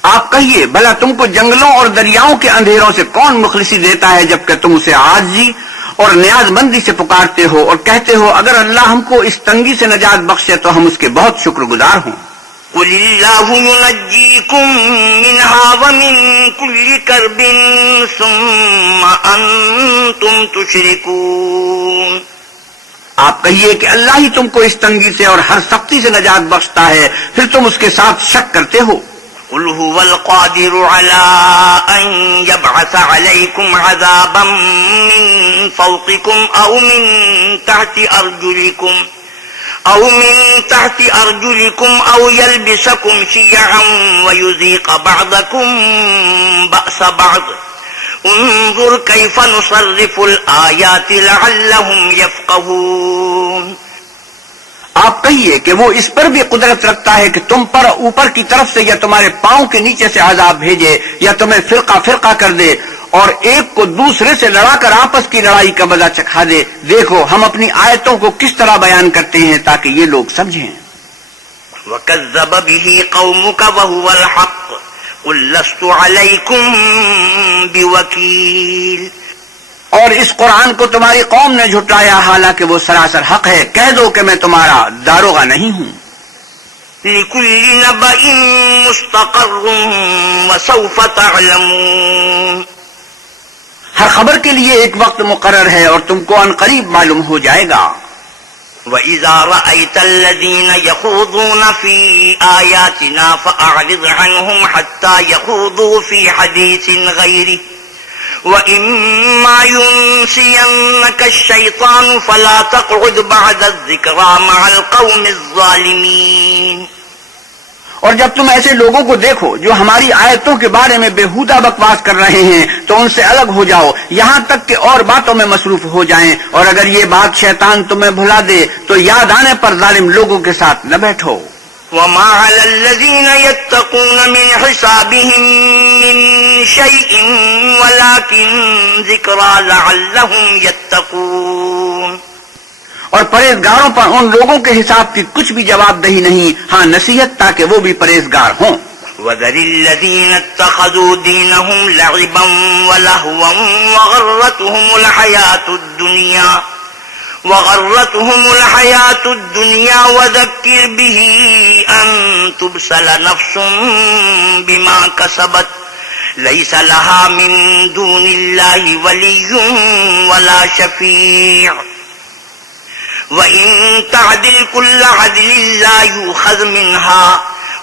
آپ کہیے بھلا تم کو جنگلوں اور دریاؤں کے اندھیروں سے کون مخلصی دیتا ہے جبکہ تم اسے عاجزی اور نیاز مندی سے پکارتے ہو اور کہتے ہو اگر اللہ ہم کو اس تنگی سے نجات بخشے تو ہم اس کے بہت شکر گزار ہوں. قل الله ينجيكم منها ومن كل كرب ثم أنتم تشركون. آپ کہیے کہ اللہ ہی تم کو اس تنگی سے اور ہر سختی سے نجات بخشتا ہے پھر تم اس کے ساتھ شک کرتے ہو. قل هو القادر على أن يبعث عليكم عذابا من فوقكم أو من تحت أرجلكم أو يلبسكم شيعا ويذيق بعضكم بأس بعض انظر كيف نصرف الآيات لعلهم يفقهون. آپ کہیے کہ وہ اس پر بھی قدرت رکھتا ہے کہ تم پر اوپر کی طرف سے یا تمہارے پاؤں کے نیچے سے عذاب بھیجے یا تمہیں فرقہ فرقہ کر دے اور ایک کو دوسرے سے لڑا کر آپس کی لڑائی کا مزہ چکھا دے. دیکھو ہم اپنی آیتوں کو کس طرح بیان کرتے ہیں تاکہ یہ لوگ سمجھیں. وَكَذَّبَ بِهِ قَوْمُكَ وَهُوَ الْحَقُّ قُلْ لَسْتُ عَلَيْكُمْ بِوَكِيلٍ. اور اس قرآن کو تمہاری قوم نے جھٹلایا حالانکہ وہ سراسر حق ہے. کہہ دو کہ میں تمہارا داروغہ نہیں ہوں. لِكُلِّ نَبَإٍ مُسْتَقَرٌّ وَسَوْفَ تَعْلَمُونَ. ہر خبر کے لیے ایک وقت مقرر ہے اور تم کو عنقریب معلوم ہو جائے گا. وَإِذَا رَأَيْتَ الَّذِينَ يَخُوضُونَ فِي آيَاتِنَا فَأَعْرِضْ عَنْهُمْ حَتَّى يَخُوضُوا فِي حَدِيثٍ غَيْرِهِ وَإِمَّا يُنْسِيَنَّكَ الشَّيْطَانُ فَلَا تَقْعُدْ بَعْدَ الذِّكْرَى مَعَ الْقَوْمِ الظَّالِمِينَ۔ اور جب تم ایسے لوگوں کو دیکھو جو ہماری آیتوں کے بارے میں بےہودہ بکواس کر رہے ہیں تو ان سے الگ ہو جاؤ یہاں تک کہ اور باتوں میں مصروف ہو جائیں، اور اگر یہ بات شیطان تمہیں بھلا دے تو یاد آنے پر ظالم لوگوں کے ساتھ نہ بیٹھو۔ وَمَا عَلَى الَّذِينَ يَتَّقُونَ مِنْ حِسَابِهِمْ مِنْ شَيْءٍ وَلَكِنْ ذِكْرَى لَعَلَّهُمْ يَتَّقُونَ۔ اور پرہیزگاروں پر ان لوگوں کے حساب کی کچھ بھی جواب دہی نہیں، ہاں نصیحت تاکہ وہ بھی پرہیزگار ہوں۔ وَذَرِ الَّذِينَ اتَّخَذُوا دِينَهُمْ لَعِبًا وَلَهْوًا وَغَرَّتْهُمُ الْحَيَاةُ الدُّنْيَا وَذَكِّرْ بِهِ أَن تُبْسَلَ نَفْسٌ بِمَا كَسَبَتْ لَيْسَ لَهَا مِن دُونِ اللَّهِ وَلِيٌّ وَلَا شَفِيعٌ وَإِن تَعْدِلْ كُلَّ عَدْلٍ لَّا يُؤْخَذْ مِنْهَا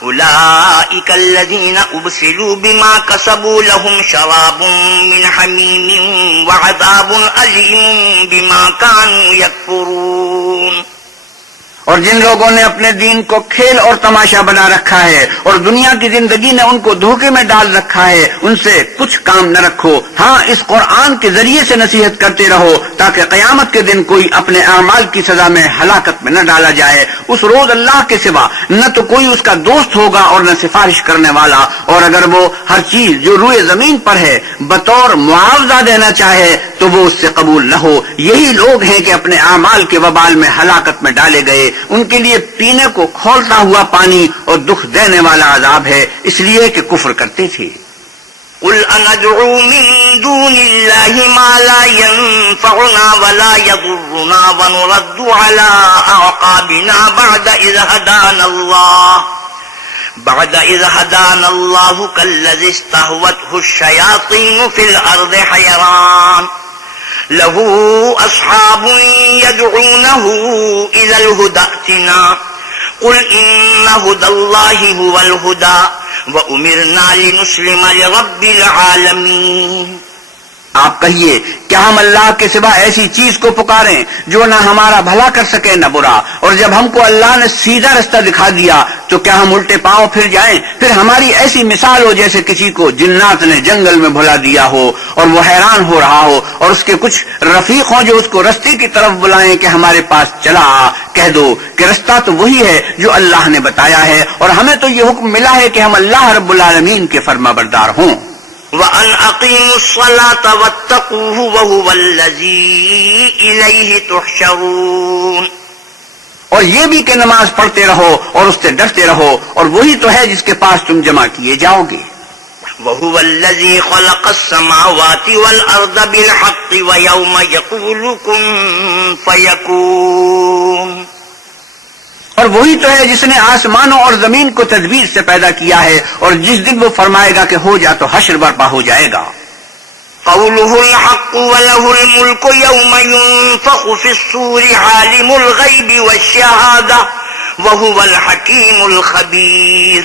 أُولَئِكَ الَّذِينَ أُبْسِلُوا بِمَا كَسَبُوا لَهُمْ شَرَابٌ مِّنْ حَمِيمٍ وَعَذَابٌ أَلِيمٌ بِمَا كَانُوا يَكْفُرُونَ۔ اور جن لوگوں نے اپنے دین کو کھیل اور تماشا بنا رکھا ہے اور دنیا کی زندگی نے ان کو دھوکے میں ڈال رکھا ہے، ان سے کچھ کام نہ رکھو، ہاں اس قرآن کے ذریعے سے نصیحت کرتے رہو تاکہ قیامت کے دن کوئی اپنے اعمال کی سزا میں ہلاکت میں نہ ڈالا جائے۔ اس روز اللہ کے سوا نہ تو کوئی اس کا دوست ہوگا اور نہ سفارش کرنے والا، اور اگر وہ ہر چیز جو روئے زمین پر ہے بطور معاوضہ دینا چاہے تو وہ اس سے قبول نہ ہو۔ یہی لوگ ہیں کہ اپنے اعمال کے وبال میں ہلاکت میں ڈالے گئے، ان کے لیے پینے کو کھولتا ہوا پانی اور دکھ دینے والا عذاب ہے، اس لیے کہ کفر کرتے تھے۔ قُلْ أَنَدْعُو مِن دُونِ اللَّهِ مَا لَا يَنفَعُنَا وَلَا يَضُرُّنَا وَنُرَدُّ عَلَىٰ أَعْقَابِنَا بَعْدَ إِذْ هَدَانَا اللَّهُ كَالَّذِي اسْتَهْوَتْهُ الشَّيَاطِينُ فِي الْأَرْضِ حَيْرَانٌ لَهُ أَصْحَابٌ يَدْعُونَهُ إِلَى الْهُدَى ائْتِنَا قُلْ إِنَّ هُدَى اللَّهِ هُوَ الْهُدَى وَأُمِرْنَا لِنُسْلِمَ لِرَبِّ الْعَالَمِينَ۔ آپ کہیے کیا ہم اللہ کے سوا ایسی چیز کو پکاریں جو نہ ہمارا بھلا کر سکے نہ برا، اور جب ہم کو اللہ نے سیدھا رستہ دکھا دیا تو کیا ہم الٹے پاؤں پھر جائیں؟ پھر ہماری ایسی مثال ہو جیسے کسی کو جنات نے جنگل میں بھلا دیا ہو اور وہ حیران ہو رہا ہو، اور اس کے کچھ رفیق ہوں جو اس کو رستے کی طرف بلائیں کہ ہمارے پاس چلا آ۔ کہہ دو کہ رستہ تو وہی ہے جو اللہ نے بتایا ہے، اور ہمیں تو یہ حکم ملا ہے کہ ہم اللہ رب العالمین کے فرما بردار ہوں۔ وَأَنْ أَقِيمُوا الصَّلَاةَ وَاتَّقُوهُ وَهُوَ الَّذِي إِلَيْهِ تُحْشَرُونَ۔ اور یہ بھی کہ نماز پڑھتے رہو اور اس سے ڈرتے رہو، اور وہی تو ہے جس کے پاس تم جمع کیے جاؤ گے۔ وَهُوَ الَّذِي خَلَقَ السَّمَاوَاتِ وَالْأَرْضَ بِالْحَقِّ وَيَوْمَ يَقُولُ كُن فَيَكُونُ۔ اور وہی تو ہے جس نے آسمانوں اور زمین کو تدبیر سے پیدا کیا ہے، اور جس دن وہ فرمائے گا کہ ہو جا تو حشر برپا ہو جائے گا۔ قَوْلُهُ الْحَقُّ وَلَهُ الْمُلْكُ يَوْمَ يُنفَخُ فِي الصُّورِ عَالِمُ الْغَيْبِ وَالشَّهَادَةِ وَهُوَ الْحَكِيمُ الْخَبِيرُ۔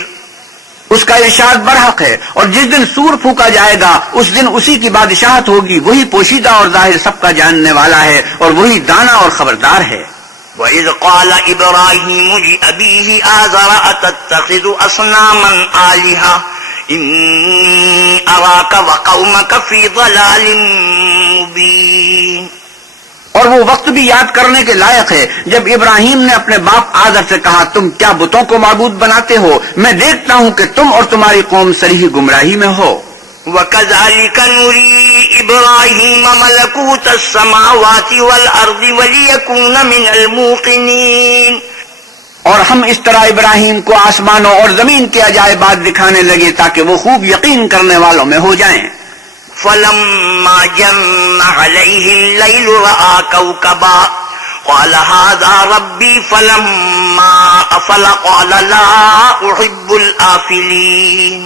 اس کا ارشاد برحق ہے، اور جس دن سور پھونکا جائے گا اس دن اسی کی بادشاہت ہوگی، وہی پوشیدہ اور ظاہر سب کا جاننے والا ہے، اور وہی دانا اور خبردار ہے۔ وَإِذْ قَالَ إِبْرَاهِيمُ لِأَبِيهِ آزَرَ أَتَتَّخِذُ أَصْنَامًا آلِهَةً إِنِّي أَرَاكَ وَقَوْمَكَ فِي ضَلَالٍ مُّبِينٍ۔ اور وہ وقت بھی یاد کرنے کے لائق ہے جب ابراہیم نے اپنے باپ آزر سے کہا تم کیا بتوں کو معبود بناتے ہو، میں دیکھتا ہوں کہ تم اور تمہاری قوم صریح گمراہی میں ہو۔ وَكَذَلِكَ نُرِي إِبْرَاهِيمَ مَلَكُوتَ السَّمَاوَاتِ وَالْأَرْضِ وَلِيَكُونَ مِنَ الْمُوقِنِينَ۔ اور ہم اس طرح ابراہیم کو آسمانوں اور زمین کے عجائبات دکھانے لگے تاکہ وہ خوب یقین کرنے والوں میں ہو جائیں۔ فَلَمَّا جَنَّ عَلَيْهِ اللَّيْلُ رَأَىٰ كَوْكَبًا قَالَ هَٰذَا رَبِّي فَلَمَّا أَفَلَ قَالَ لَا أُحِبُّ الْآفِلِينَ۔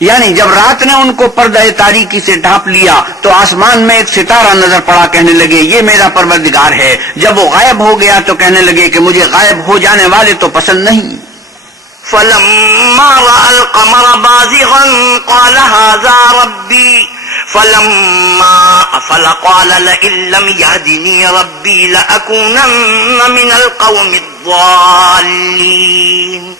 یعنی جب رات نے ان کو پردہ تاریکی سے ڈھانپ لیا تو آسمان میں ایک ستارہ نظر پڑا، کہنے لگے یہ میرا پروردگار ہے۔ جب وہ غائب ہو گیا تو کہنے لگے کہ مجھے غائب ہو جانے والے تو پسند نہیں۔ فلما رأى القمر بازغا قال هذا ربي فلما أفل قال لئن لم يهدني ربي لأكونن من القوم الضالين۔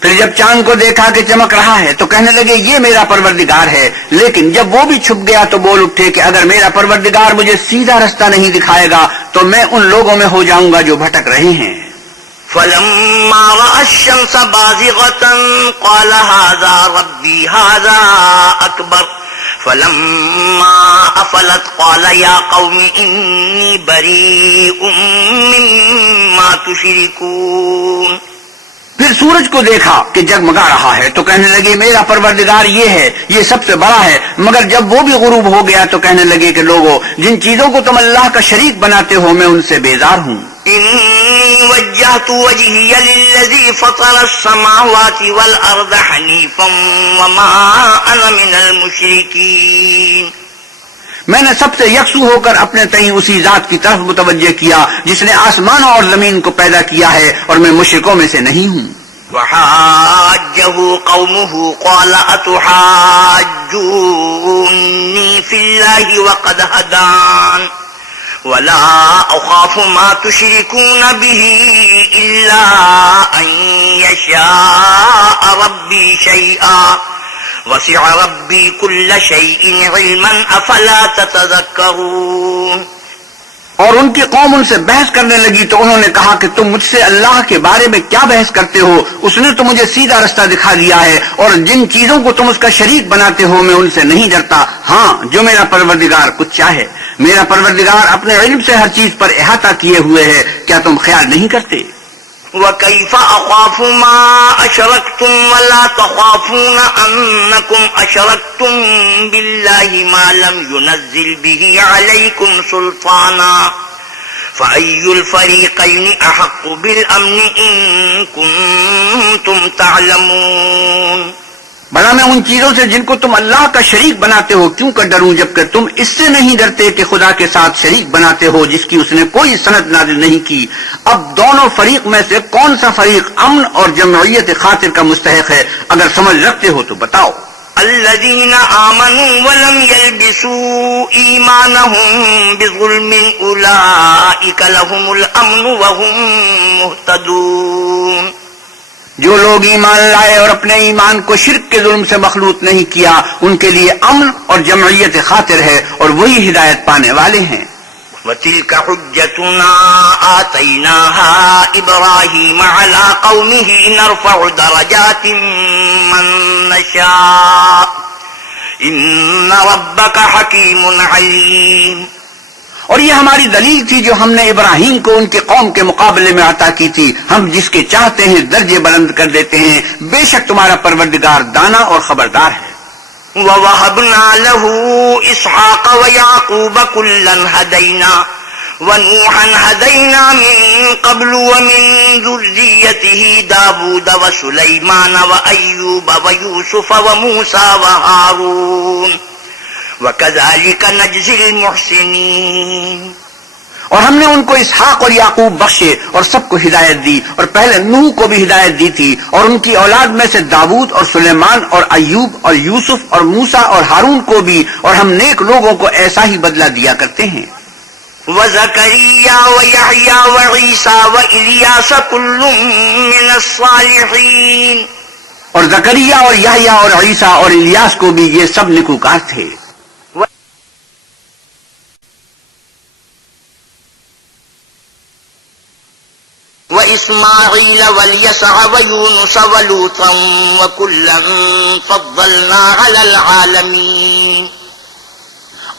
پھر جب چاند کو دیکھا کہ چمک رہا ہے تو کہنے لگے یہ میرا پروردگار ہے، لیکن جب وہ بھی چھپ گیا تو بول اٹھے کہ اگر میرا پروردگار مجھے سیدھا رستہ نہیں دکھائے گا تو میں ان لوگوں میں ہو جاؤں گا جو بھٹک رہے ہیں۔ فلما رأى الشمس بازغة قال هذا ربي هذا أكبر فلما أفلت قال يا قوم إني بريء مما تشركون۔ پھر سورج کو دیکھا کہ جگمگا رہا ہے تو کہنے لگے میرا پروردگار یہ ہے، یہ سب سے بڑا ہے، مگر جب وہ بھی غروب ہو گیا تو کہنے لگے کہ لوگو جن چیزوں کو تم اللہ کا شریک بناتے ہو میں ان سے بیزار ہوں۔ إني وجهت وجهي للذي فطر السماوات والأرض حنيفا وما أنا من المشركين۔ میں نے سب سے یکسو ہو کر اپنے تئیں اسی ذات کی طرف متوجہ کیا جس نے آسمانوں اور زمین کو پیدا کیا ہے، اور میں مشرکوں میں سے نہیں ہوں۔ وحاجه قومه قال أتحاجوني في الله وقد هدان ولا أخاف ما تشركون به إلا أن يشاء ربي شيئا وسع ربي كل شيء علما أفلا تتذكرون۔ اور ان کی قوم ان سے بحث کرنے لگی تو انہوں نے کہا کہ تم مجھ سے اللہ کے بارے میں کیا بحث کرتے ہو؟ اس نے تو مجھے سیدھا رستہ دکھا دیا ہے، اور جن چیزوں کو تم اس کا شریک بناتے ہو میں ان سے نہیں ڈرتا، ہاں جو میرا پروردگار کچھ چاہے۔ میرا پروردگار اپنے علم سے ہر چیز پر احاطہ کیے ہوئے ہے، کیا تم خیال نہیں کرتے؟ وَكَيْفَ أَخَافُ مَا أَشْرَكْتُمْ وَلَا تَخَافُونَ أَنَّكُمْ أَشْرَكْتُمْ بِاللَّهِ مَا لَمْ يُنَزِّلْ بِهِ عَلَيْكُمْ سُلْطَانًا فَأَيُّ الْفَرِيقَيْنِ أَحَقُّ بِالْأَمْنِ إِن كُنتُمْ تَعْلَمُونَ۔ بھلا میں ان چیزوں سے جن کو تم اللہ کا شریک بناتے ہو کیوں کر ڈروں، جبکہ تم اس سے نہیں ڈرتے کہ خدا کے ساتھ شریک بناتے ہو جس کی اس نے کوئی سند نازل نہیں کی۔ اب دونوں فریق میں سے کون سا فریق امن اور جمعیت خاطر کا مستحق ہے؟ اگر سمجھ رکھتے ہو تو بتاؤ۔ الذين آمنوا ولم يلبسوا إيمانهم بظلم أولئك لهم الأمن وهم مهتدون۔ جو لوگ ایمان لائے اور اپنے ایمان کو شرک کے ظلم سے مخلوط نہیں کیا ان کے لیے امن اور جمعیت خاطر ہے، اور وہی ہدایت پانے والے ہیں۔ وَتِلْكَ حُجَّتُنَا آتَيْنَاهَا إِبْرَاهِيمَ عَلَى قَوْمِهِ نَرْفَعُ دَرَجَاتٍ مَّن نَّشَاءُ إِنَّ رَبَّكَ حَكِيمٌ عَلِيمٌ۔ اور یہ ہماری دلیل تھی جو ہم نے ابراہیم کو ان کی قوم کے مقابلے میں عطا کی تھی، ہم جس کے چاہتے ہیں درجے بلند کر دیتے ہیں، بے شک تمہارا پروردگار دانا اور خبردار ہے۔ وَوَهَبْنَا لَهُ إِسْحَاقَ وَيَعْقُوبَ كُلًّا هَدَيْنَا وَنُوحًا هَدَيْنَا مِن قَبْلُ وَمِن ذُرِّيَّتِهِ دَاوُودَ وَسُلَيْمَانَ وَأَيُّوبَ وَيُوسُفَ وَمُوسَى وَهَارُونَ وَكَذَلِكَ نَجْزِي الْمُحْسِنِينَ۔ اور ہم نے ان کو اسحاق اور یعقوب بخشے اور سب کو ہدایت دی، اور پہلے نوح کو بھی ہدایت دی تھی، اور ان کی اولاد میں سے داود اور سلیمان اور ایوب اور یوسف اور موسیٰ اور ہارون کو بھی، اور ہم نیک لوگوں کو ایسا ہی بدلہ دیا کرتے ہیں۔ وَزَكَرِيَّا وَيَحْيَا وَعِيسَى وَإِلْيَاسَ كُلٌّ مِّنَ الصَّالِحِينَ۔ اور زکریا اور یحییٰ اور عیسیٰ اور الیاس کو بھی یہ سب نیکوکار تھے۔ وَإِسْمَاعِيلَ وَالْيَسَعَ وَيُونُسَ وَلُوطًا وَكُلًّا فَضَّلْنَا عَلَى الْعَالَمِينَ۔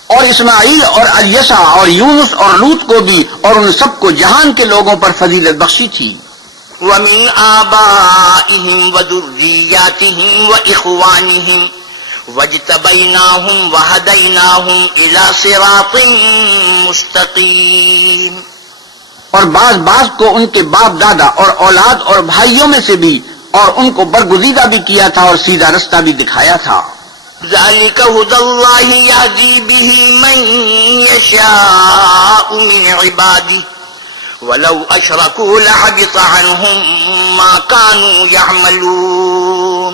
اور اسماعیل اور الیسع اور یونس اور لوط کو بھی، اور ان سب کو جہان کے لوگوں پر فضیلت بخشی تھی۔ وَمِنْ آبَائِهِمْ وَذُرِّيَّاتِهِمْ وَإِخْوَانِهِمْ وَاجْتَبَيْنَاهُمْ وَهَدَيْنَاهُمْ إِلَى صِرَاطٍ مُسْتَقِيمٍ۔ اور بعض کو ان کے باپ دادا اور اولاد اور بھائیوں میں سے بھی اور ان کو برگزیدہ بھی کیا تھا اور سیدھا رستہ بھی دکھایا تھا۔ ذلك هدى الله يهدي به من يشاء من عباده ولو أشركوا لحبط عنهم ما كانوا يعملون۔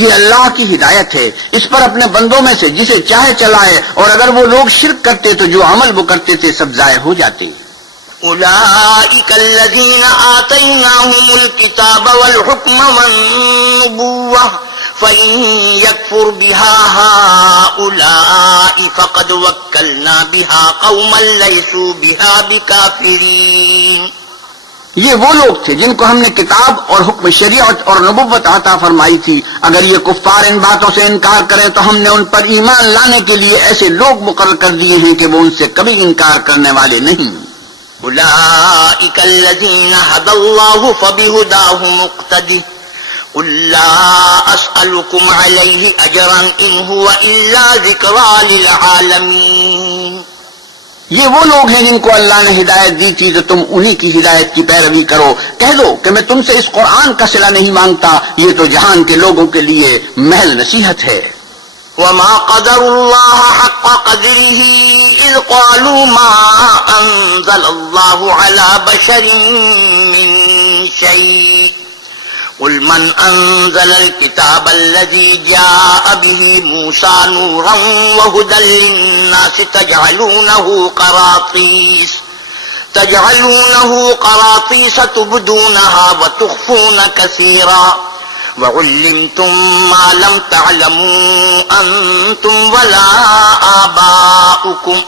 یہ اللہ کی ہدایت ہے، اس پر اپنے بندوں میں سے جسے چاہے چلائے، اور اگر وہ لوگ شرک کرتے تو جو عمل وہ کرتے تھے سب ضائع ہو جاتے۔ أولئك الذين آتيناهم الكتاب والحكم والنبوة فإن يكفر بها هؤلاء فقد وكلنا بها قوما ليسوا بها بكافرين۔ یہ وہ لوگ تھے جن کو ہم نے کتاب اور حکم شریعت اور نبوت عطا فرمائی تھی، اگر یہ کفار ان باتوں سے انکار کریں تو ہم نے ان پر ایمان لانے کے لیے ایسے لوگ مقرر کر دیے ہیں کہ وہ ان سے کبھی انکار کرنے والے نہیں۔ أولئك الذين هدى الله فبهداه مقتده قل لا أسألكم عليه أجرا إن هو إلا ذكرى للعالمين۔ یہ وہ لوگ ہیں جن کو اللہ نے ہدایت دی تھی تو تم انہی کی ہدایت کی پیروی کرو۔ کہہ دو کہ میں تم سے اس قرآن کا صلہ نہیں مانگتا، یہ تو جہان کے لوگوں کے لیے محض نصیحت ہے۔ وما قدر الله حق قدره إذ قالوا ما أنزل الله على بشر من شيء قل من أنزل الكتاب الذي جاء به موسى نورا وهدى للناس تجعلونه قراطيس تبدونها وتخفون كثيرا وعلمتم ما لم تعلموا أنتم ولا آباؤكم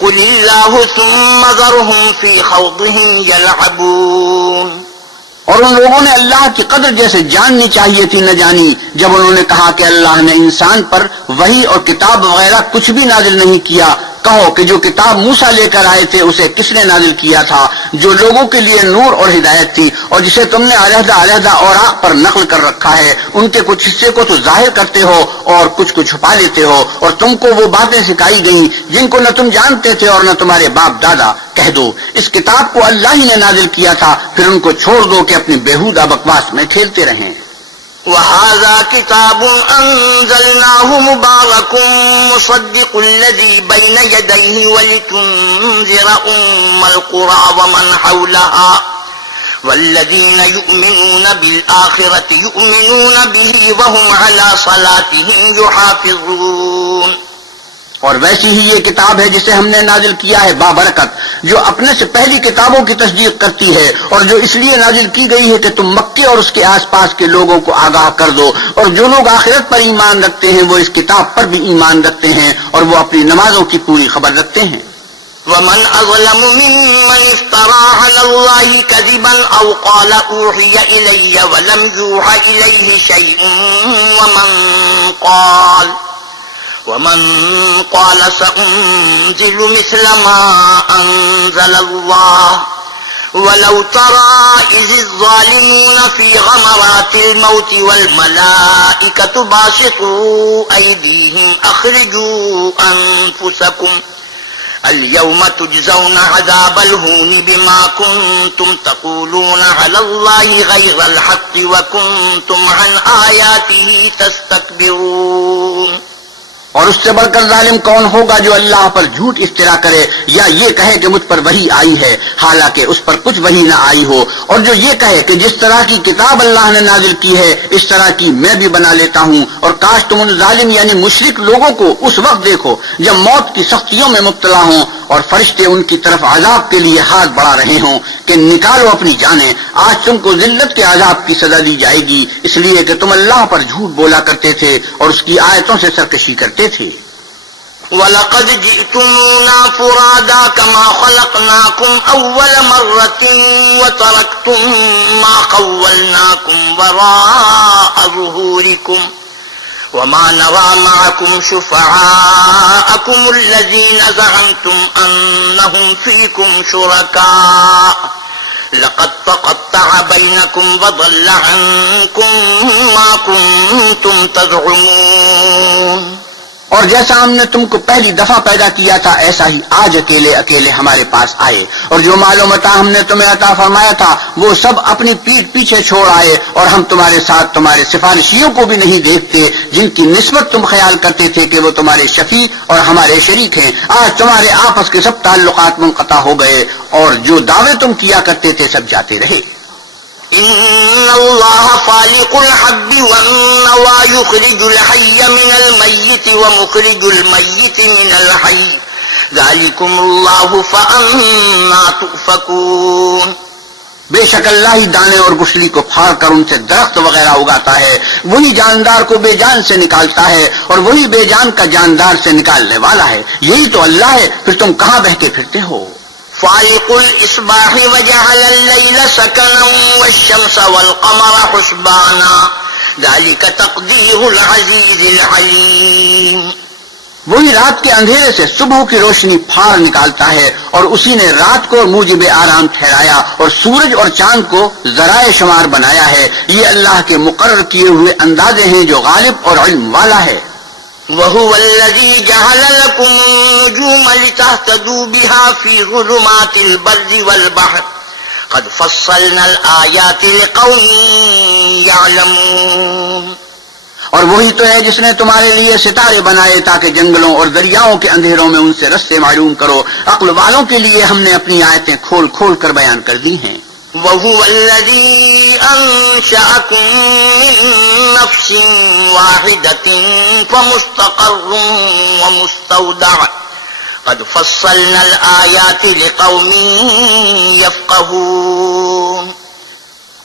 قل الله ثم ذرهم في خوضهم يلعبون۔ اور ان لوگوں نے اللہ کی قدر جیسے جاننی چاہیے تھی نہ جانی جب انہوں نے کہا کہ اللہ نے انسان پر وحی اور کتاب وغیرہ کچھ بھی نازل نہیں کیا۔ کہو کہ جو کتاب موسیٰ لے کر آئے تھے اسے کس نے نازل کیا تھا، جو لوگوں کے لیے نور اور ہدایت تھی، اور جسے تم نے علیحدہ علیحدہ اوراق پر نقل کر رکھا ہے۔ ان کے کچھ حصے کو تو ظاہر کرتے ہو اور کچھ کو چھپا لیتے ہو، اور تم کو وہ باتیں سکھائی گئیں جن کو نہ تم جانتے تھے اور نہ تمہارے باپ دادا۔ کہہ دو اس کتاب کو اللہ ہی نے نازل کیا تھا، پھر ان کو چھوڑ دو کہ اپنی بیہودہ بکواس میں کھیلتے رہیں۔ وهذا كتاب أنزلناه مبارك مصدق الذي بين يديه ولتنذر القرى ومن حولها والذين يؤمنون بالآخرة يؤمنون به وهم على صلاتهم يحافظون۔ اور ویسی ہی یہ کتاب ہے جسے ہم نے نازل کیا ہے بابرکت، جو اپنے سے پہلی کتابوں کی تصدیق کرتی ہے، اور جو اس لیے نازل کی گئی ہے کہ تم مکے اور اس کے آس پاس کے لوگوں کو آگاہ کر دو، اور جو لوگ آخرت پر ایمان رکھتے ہیں وہ اس کتاب پر بھی ایمان رکھتے ہیں اور وہ اپنی نمازوں کی پوری خبر رکھتے ہیں۔ ومن أظلم ممن افترى على الله كذبا أو قال أوحي إلي ولم يوحى إليه شيء ومن قال سأنزل مثل ما أنزل الله ولو ترى إذ الظالمون في غمرات الموت والملائكة باسطوا أيديهم أخرجوا أنفسكم اليوم تجزون عذاب الهون بما كنتم تقولون على الله غير الحق وكنتم عن آياته تستكبرون۔ اور اس سے بڑھ کر ظالم کون ہوگا جو اللہ پر جھوٹ افترا کرے یا یہ کہے کہ مجھ پر وحی آئی ہے حالانکہ اس پر کچھ وحی نہ آئی ہو، اور جو یہ کہے کہ جس طرح کی کتاب اللہ نے نازل کی ہے اس طرح کی میں بھی بنا لیتا ہوں۔ اور کاش تم ان ظالم یعنی مشرک لوگوں کو اس وقت دیکھو جب موت کی سختیوں میں مبتلا ہوں اور فرشتے ان کی طرف عذاب کے لیے ہاتھ بڑھا رہے ہوں کہ نکالو اپنی جانیں، آج تم کو ذلت کے عذاب کی سزا دی جائے گی اس لیے کہ تم اللہ پر جھوٹ بولا کرتے تھے اور اس کی آیتوں سے سرکشی کرتے تھے۔ وَلَقَدْ جِئْتُمُونَا فُرَادَىٰ كَمَا خَلَقْنَاكُمْ أَوَّلَ مَرَّةٍ وَتَرَكْتُم مَّا خَوَّلْنَاكُمْ وَرَاءَ ظُهُورِكُمْ وَمَا نَرَىٰ مَعَكُمْ شُفَعَاءَكُمُ الَّذِينَ زَعَمْتُمْ أَنَّهُمْ فِيكُمْ شُرَكَاءُ لَقَد تَّقَطَّعَ بَيْنَكُمْ وَضَلَّ عَنكُم مَّا كُنتُمْ تَزْعُمُونَ۔ اور جیسا ہم نے تم کو پہلی دفعہ پیدا کیا تھا ایسا ہی آج اکیلے اکیلے ہمارے پاس آئے، اور جو مال و متاع ہم نے تمہیں عطا فرمایا تھا وہ سب اپنی پیٹھ پیچھے چھوڑ آئے، اور ہم تمہارے ساتھ تمہارے سفارشیوں کو بھی نہیں دیکھتے جن کی نسبت تم خیال کرتے تھے کہ وہ تمہارے شفیع اور ہمارے شریک ہیں۔ آج تمہارے آپس کے سب تعلقات منقطع ہو گئے، اور جو دعوے تم کیا کرتے تھے سب جاتے رہے۔ إن الله فالق الحب والنوى يخرج الحي من الميت ومخرج الميت من الحي ذلكم الله فأنا تؤفكون۔ بے شک اللہ ہی دانے اور گٹھلی کو پھاڑ کر ان سے درخت وغیرہ اگاتا ہے، وہی جاندار کو بے جان سے نکالتا ہے اور وہی بے جان کا جاندار سے نکالنے والا ہے، یہی تو اللہ ہے، پھر تم کہاں بہکے پھرتے ہو؟ فالق الإصباح وجعل الليل سكنا والشمس والقمر حسبانا ذلك تقدير العزيز العليم۔ وہی رات کے اندھیرے سے صبح کی روشنی پھاڑ نکالتا ہے، اور اسی نے رات کو موجب آرام ٹھہرایا اور سورج اور چاند کو ذرائع شمار بنایا ہے، یہ اللہ کے مقرر کیے ہوئے اندازے ہیں جو غالب اور علم والا ہے۔ وهو الذي جعل لكم النجوم لتهتدوا بها في ظلمات البر والبحر قد فصلنا الآيات لقوم يعلمون۔ اور وہی تو ہے جس نے تمہارے لیے ستارے بنائے تاکہ جنگلوں اور دریاؤں کے اندھیروں میں ان سے رستے معلوم کرو، عقل والوں کے لیے ہم نے اپنی آیتیں کھول کھول کر بیان کر دی ہیں۔ وهو الذي أنشأكم من نفس واحدة فمستقر ومستودع قد فصلنا الآيات لقوم يفقهون۔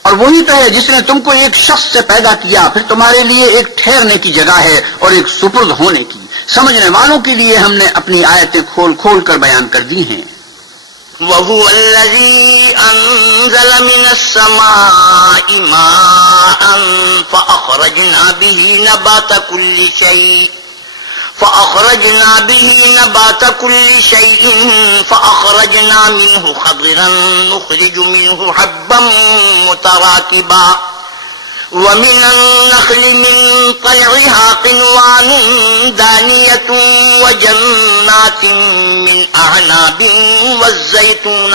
اور وہی تو ہے جس نے تم کو ایک شخص سے پیدا کیا، پھر تمہارے لیے ایک ٹھہرنے کی جگہ ہے اور ایک سپرد ہونے کی، سمجھنے والوں کے لیے ہم نے اپنی آیتیں کھول کھول کر بیان کر دی ہیں۔ وهو الذي أنزل من السماء ماء فأخرجنا به نبات كل شيء فأخرجنا منه خضرا نخرج منه حبا متراكبا ومن النخل من طلعها قنوان دانية وجنات من أعناب والزيتون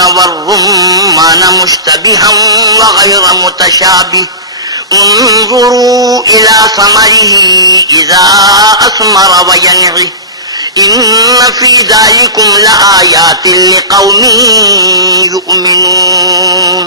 والرمان مشتبها وغير متشابه انظروا إلى ثمره إذا أثمر وينعه إن في ذلكم لآيات لقوم يؤمنون۔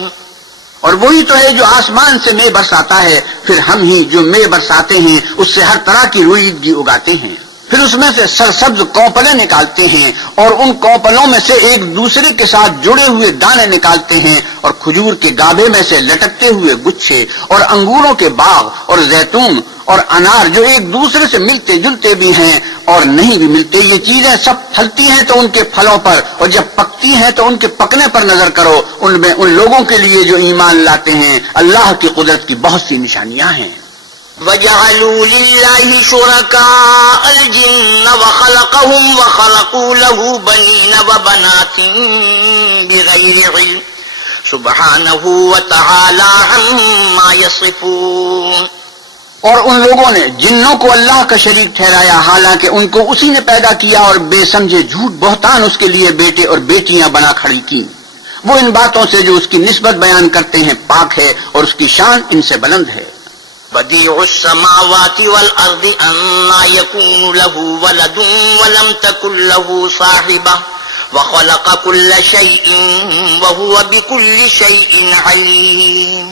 اور وہی تو ہے جو آسمان سے مے برساتا ہے، پھر ہم ہی جو مے برساتے ہیں اس سے ہر طرح کی روئیدگی اگاتے ہیں، پھر اس میں سے سرسبز کونپلیں نکالتے ہیں اور ان کونپلوں میں سے ایک دوسرے کے ساتھ جڑے ہوئے دانے نکالتے ہیں، اور کھجور کے گابے میں سے لٹکتے ہوئے گچھے، اور انگوروں کے باغ اور زیتون اور انار جو ایک دوسرے سے ملتے جلتے بھی ہیں اور نہیں بھی ملتے، یہ چیزیں سب پھلتی ہیں تو ان کے پھلوں پر، اور جب پکتی ہیں تو ان کے پکنے پر نظر کرو، ان میں ان لوگوں کے لیے جو ایمان لاتے ہیں اللہ کی قدرت کی بہت سی نشانیاں ہیں۔ وَجَعَلُوا لِلَّهِ شُرَكَاءَ الْجِنَّ وَخَلَقَهُمْ وَخَلَقُوا لَهُ بَنِينَ وَبَنَاتٍ بِغَيْرِ عِلْمٍ سُبْحَانَهُ وَتَعَالَى عَمَّا يَصِفُونَ۔ اور ان لوگوں نے جنوں کو اللہ کا شریک ٹھہرایا حالانکہ ان کو اسی نے پیدا کیا، اور بے سمجھے جھوٹ بہتان اس کے لیے بیٹے اور بیٹیاں بنا کھڑی کی۔ وہ ان باتوں سے جو اس کی نسبت بیان کرتے ہیں پاک ہے، اور اس کی شان ان سے بلند ہے۔ بديع السماوات والأرض أنى يكون له ولد ولم تكن له صاحبة وخلق كل شيء وهو بكل شيء عليم۔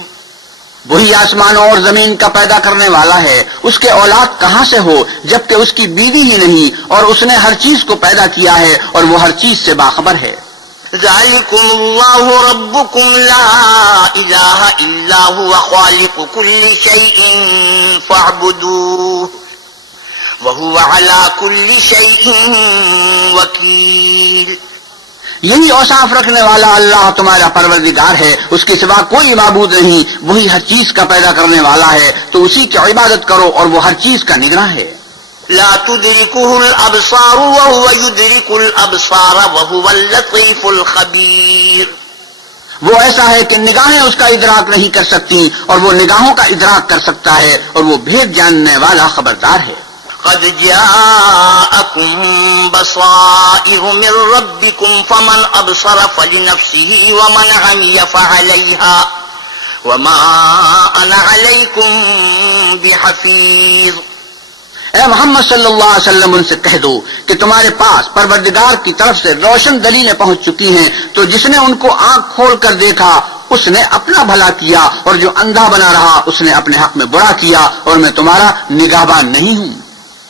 وہی آسمانوں اور زمین کا پیدا کرنے والا ہے، اس کے اولاد کہاں سے ہو جبکہ اس کی بیوی ہی نہیں، اور اس نے ہر چیز کو پیدا کیا ہے اور وہ ہر چیز سے باخبر ہے۔ ذلكم الله ربكم لا إله إلا هو خالق كل شيء فاعبدوه وهو على كل شيء وكيل۔ یہی اوصاف رکھنے والا اللہ تمہارا پروردگار ہے، اس کے سوا کوئی معبود نہیں، وہی ہر چیز کا پیدا کرنے والا ہے، تو اسی کی عبادت کرو اور وہ ہر چیز کا نگراں ہے۔ لا تدركه الأبصار وهو يدرك الأبصار وهو اللطيف الخبير۔ وہ ایسا ہے کہ نگاہیں اس کا ادراک نہیں کر سکتی اور وہ نگاہوں کا ادراک کر سکتا ہے اور وہ بھید جاننے والا خبردار ہے۔ قد جاءكم بصائر من ربكم فمن أبصر فلنفسه ومن عمي فعليها وما أنا عليكم بحفيظ۔ اے محمد صلی اللہ علیہ وسلم ان سے کہہ دو کہ تمہارے پاس پروردگار کی طرف سے روشن دلیلیں پہنچ چکی ہیں، تو جس نے ان کو آنکھ کھول کر دیکھا اس نے اپنا بھلا کیا، اور جو اندھا بنا رہا اس نے اپنے حق میں برا کیا، اور میں تمہارا نگہبان نہیں ہوں۔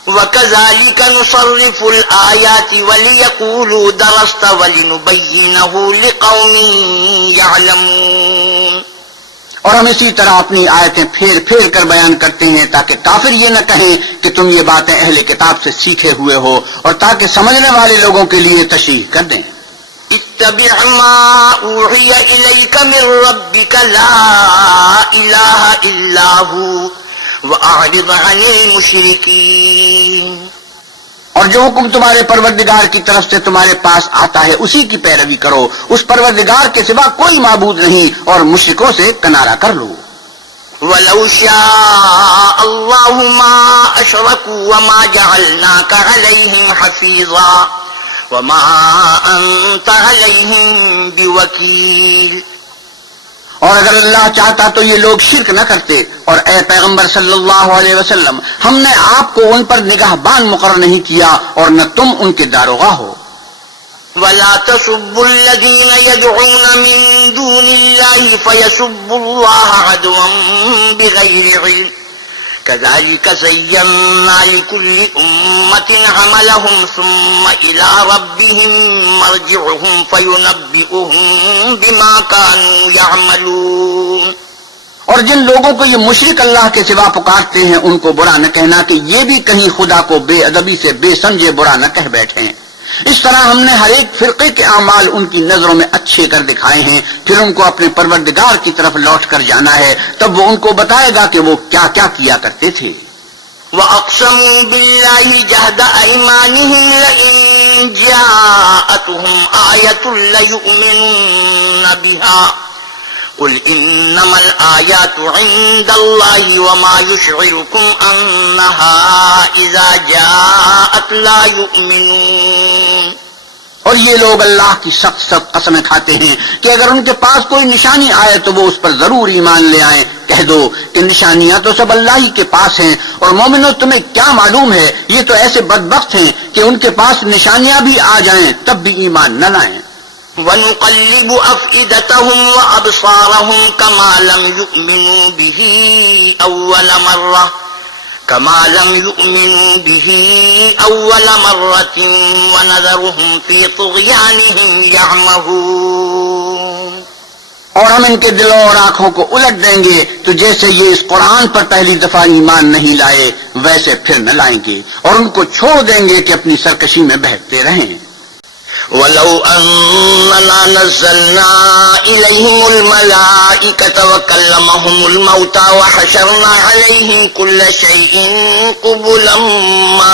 وَكَذَلِكَ نُصَرِّفُ الْآيَاتِ وَلِيَقُولُوا دَرَسْتَ وَلِنُبَيِّنَهُ لِقَوْمٍ يَعْلَمُونَ۔ اور ہم اسی طرح اپنی آیتیں پھیر پھیر کر بیان کرتے ہیں تاکہ کافر یہ نہ کہیں کہ تم یہ باتیں اہل کتاب سے سیکھے ہوئے ہو، اور تاکہ سمجھنے والے لوگوں کے لیے تشریح کر دیں۔ اتبع ما اوحی الیک من ربک لا الہ الا ہو واعرض عن المشرکین۔ اور جو حکم تمہارے پروردگار کی طرف سے تمہارے پاس آتا ہے اسی کی پیروی کرو، اس پروردگار کے سوا کوئی معبود نہیں، اور مشرکوں سے کنارہ کر لو۔ وَلَوْ شَاءَ اللَّهُ مَا أَشْرَكُوا وَمَا جَعَلْنَاكَ عَلَيْهِمْ حَفِيظًا وَمَا أَنْتَ عَلَيْهِمْ بِوَكِيلٍ۔ اور اگر اللہ چاہتا تو یہ لوگ شرک نہ کرتے، اور اے پیغمبر صلی اللہ علیہ وسلم ہم نے آپ کو ان پر نگہبان مقرر نہیں کیا اور نہ تم ان کے داروغہ ہو۔ وَلَا تَسُبُّوا الَّذِينَ يَدْعُونَ مِن دُونِ اللَّهِ فَيَسُبُّوا اللَّهَ عَدْوًا بِغَيْرِ عِلْمٍ كَذَلِكَ زَيَّنَّا لِكُلِّ أُمَّةٍ عَمَلَهُمْ ثُمَّ إِلَى رَبِّهِمْ مَرْجِعُهُمْ فَيُنَبِّئُهُم بِمَا كَانُوا يَعْمَلُونَ۔ اور جن لوگوں کو یہ مشرک اللہ کے سوا پکارتے ہیں ان کو برا نہ کہنا کہ یہ بھی کہیں خدا کو بے ادبی سے بے سمجھے برا نہ کہہ بیٹھیں۔ اس طرح ہم نے ہر ایک فرقے کے اعمال ان کی نظروں میں اچھے کر دکھائے ہیں، پھر ان کو اپنے پروردگار کی طرف لوٹ کر جانا ہے، تب وہ ان کو بتائے گا کہ وہ کیا کیا کیا کرتے تھے۔ وَأَقْسَمُوا بِاللَّهِ جَهْدَ أَيْمَانِهِمْ لَئِن جَاءَتْهُمْ آيَةٌ لَّيُؤْمِنُنَّ بِهَا قُلْ إِنَّمَا الْآيَاتُ عِندَ اللَّهِ وَمَا يُشْعِرُكُمْ أَنَّهَا إِذَا جَاءَتْ لَا يُؤْمِنُونَ۔ اور یہ لوگ اللہ کی سخت سخت قسمیں کھاتے ہیں کہ اگر ان کے پاس کوئی نشانی آئے تو وہ اس پر ضرور ایمان لے آئیں۔ کہہ دو کہ نشانیاں تو سب اللہ ہی کے پاس ہیں، اور مومنو تمہیں کیا معلوم ہے یہ تو ایسے بدبخت ہیں کہ ان کے پاس نشانیاں بھی آ جائیں تب بھی ایمان نہ لائیں۔ وَنُقَلِّبُ أَفْئِدَتَهُمْ وَأَبْصَارَهُمْ كَمَا لَمْ يُؤْمِنُوا بِهِ أَوَّلَ مَرَّةٍ وَنَذَرُهُمْ فِي طُغْيَانِهِمْ يَعْمَهُونَ۔ اور ہم ان کے دلوں اور آنکھوں کو الٹ دیں گے تو جیسے یہ اس قرآن پر پہلی دفعہ ایمان نہیں لائے ویسے پھر نہ لائیں گے، اور ان کو چھوڑ دیں گے کہ اپنی سرکشی میں بہکتے رہیں۔ وَلَوْ أَنَّنَا نَزَّلْنَا إِلَيْهِمُ الْمَلَائِكَةَ وَكَلَّمَهُمُ الْمَوْتَى وَحَشَرْنَا عَلَيْهِمْ كُلَّ شَيْءٍ قُبُلًا ما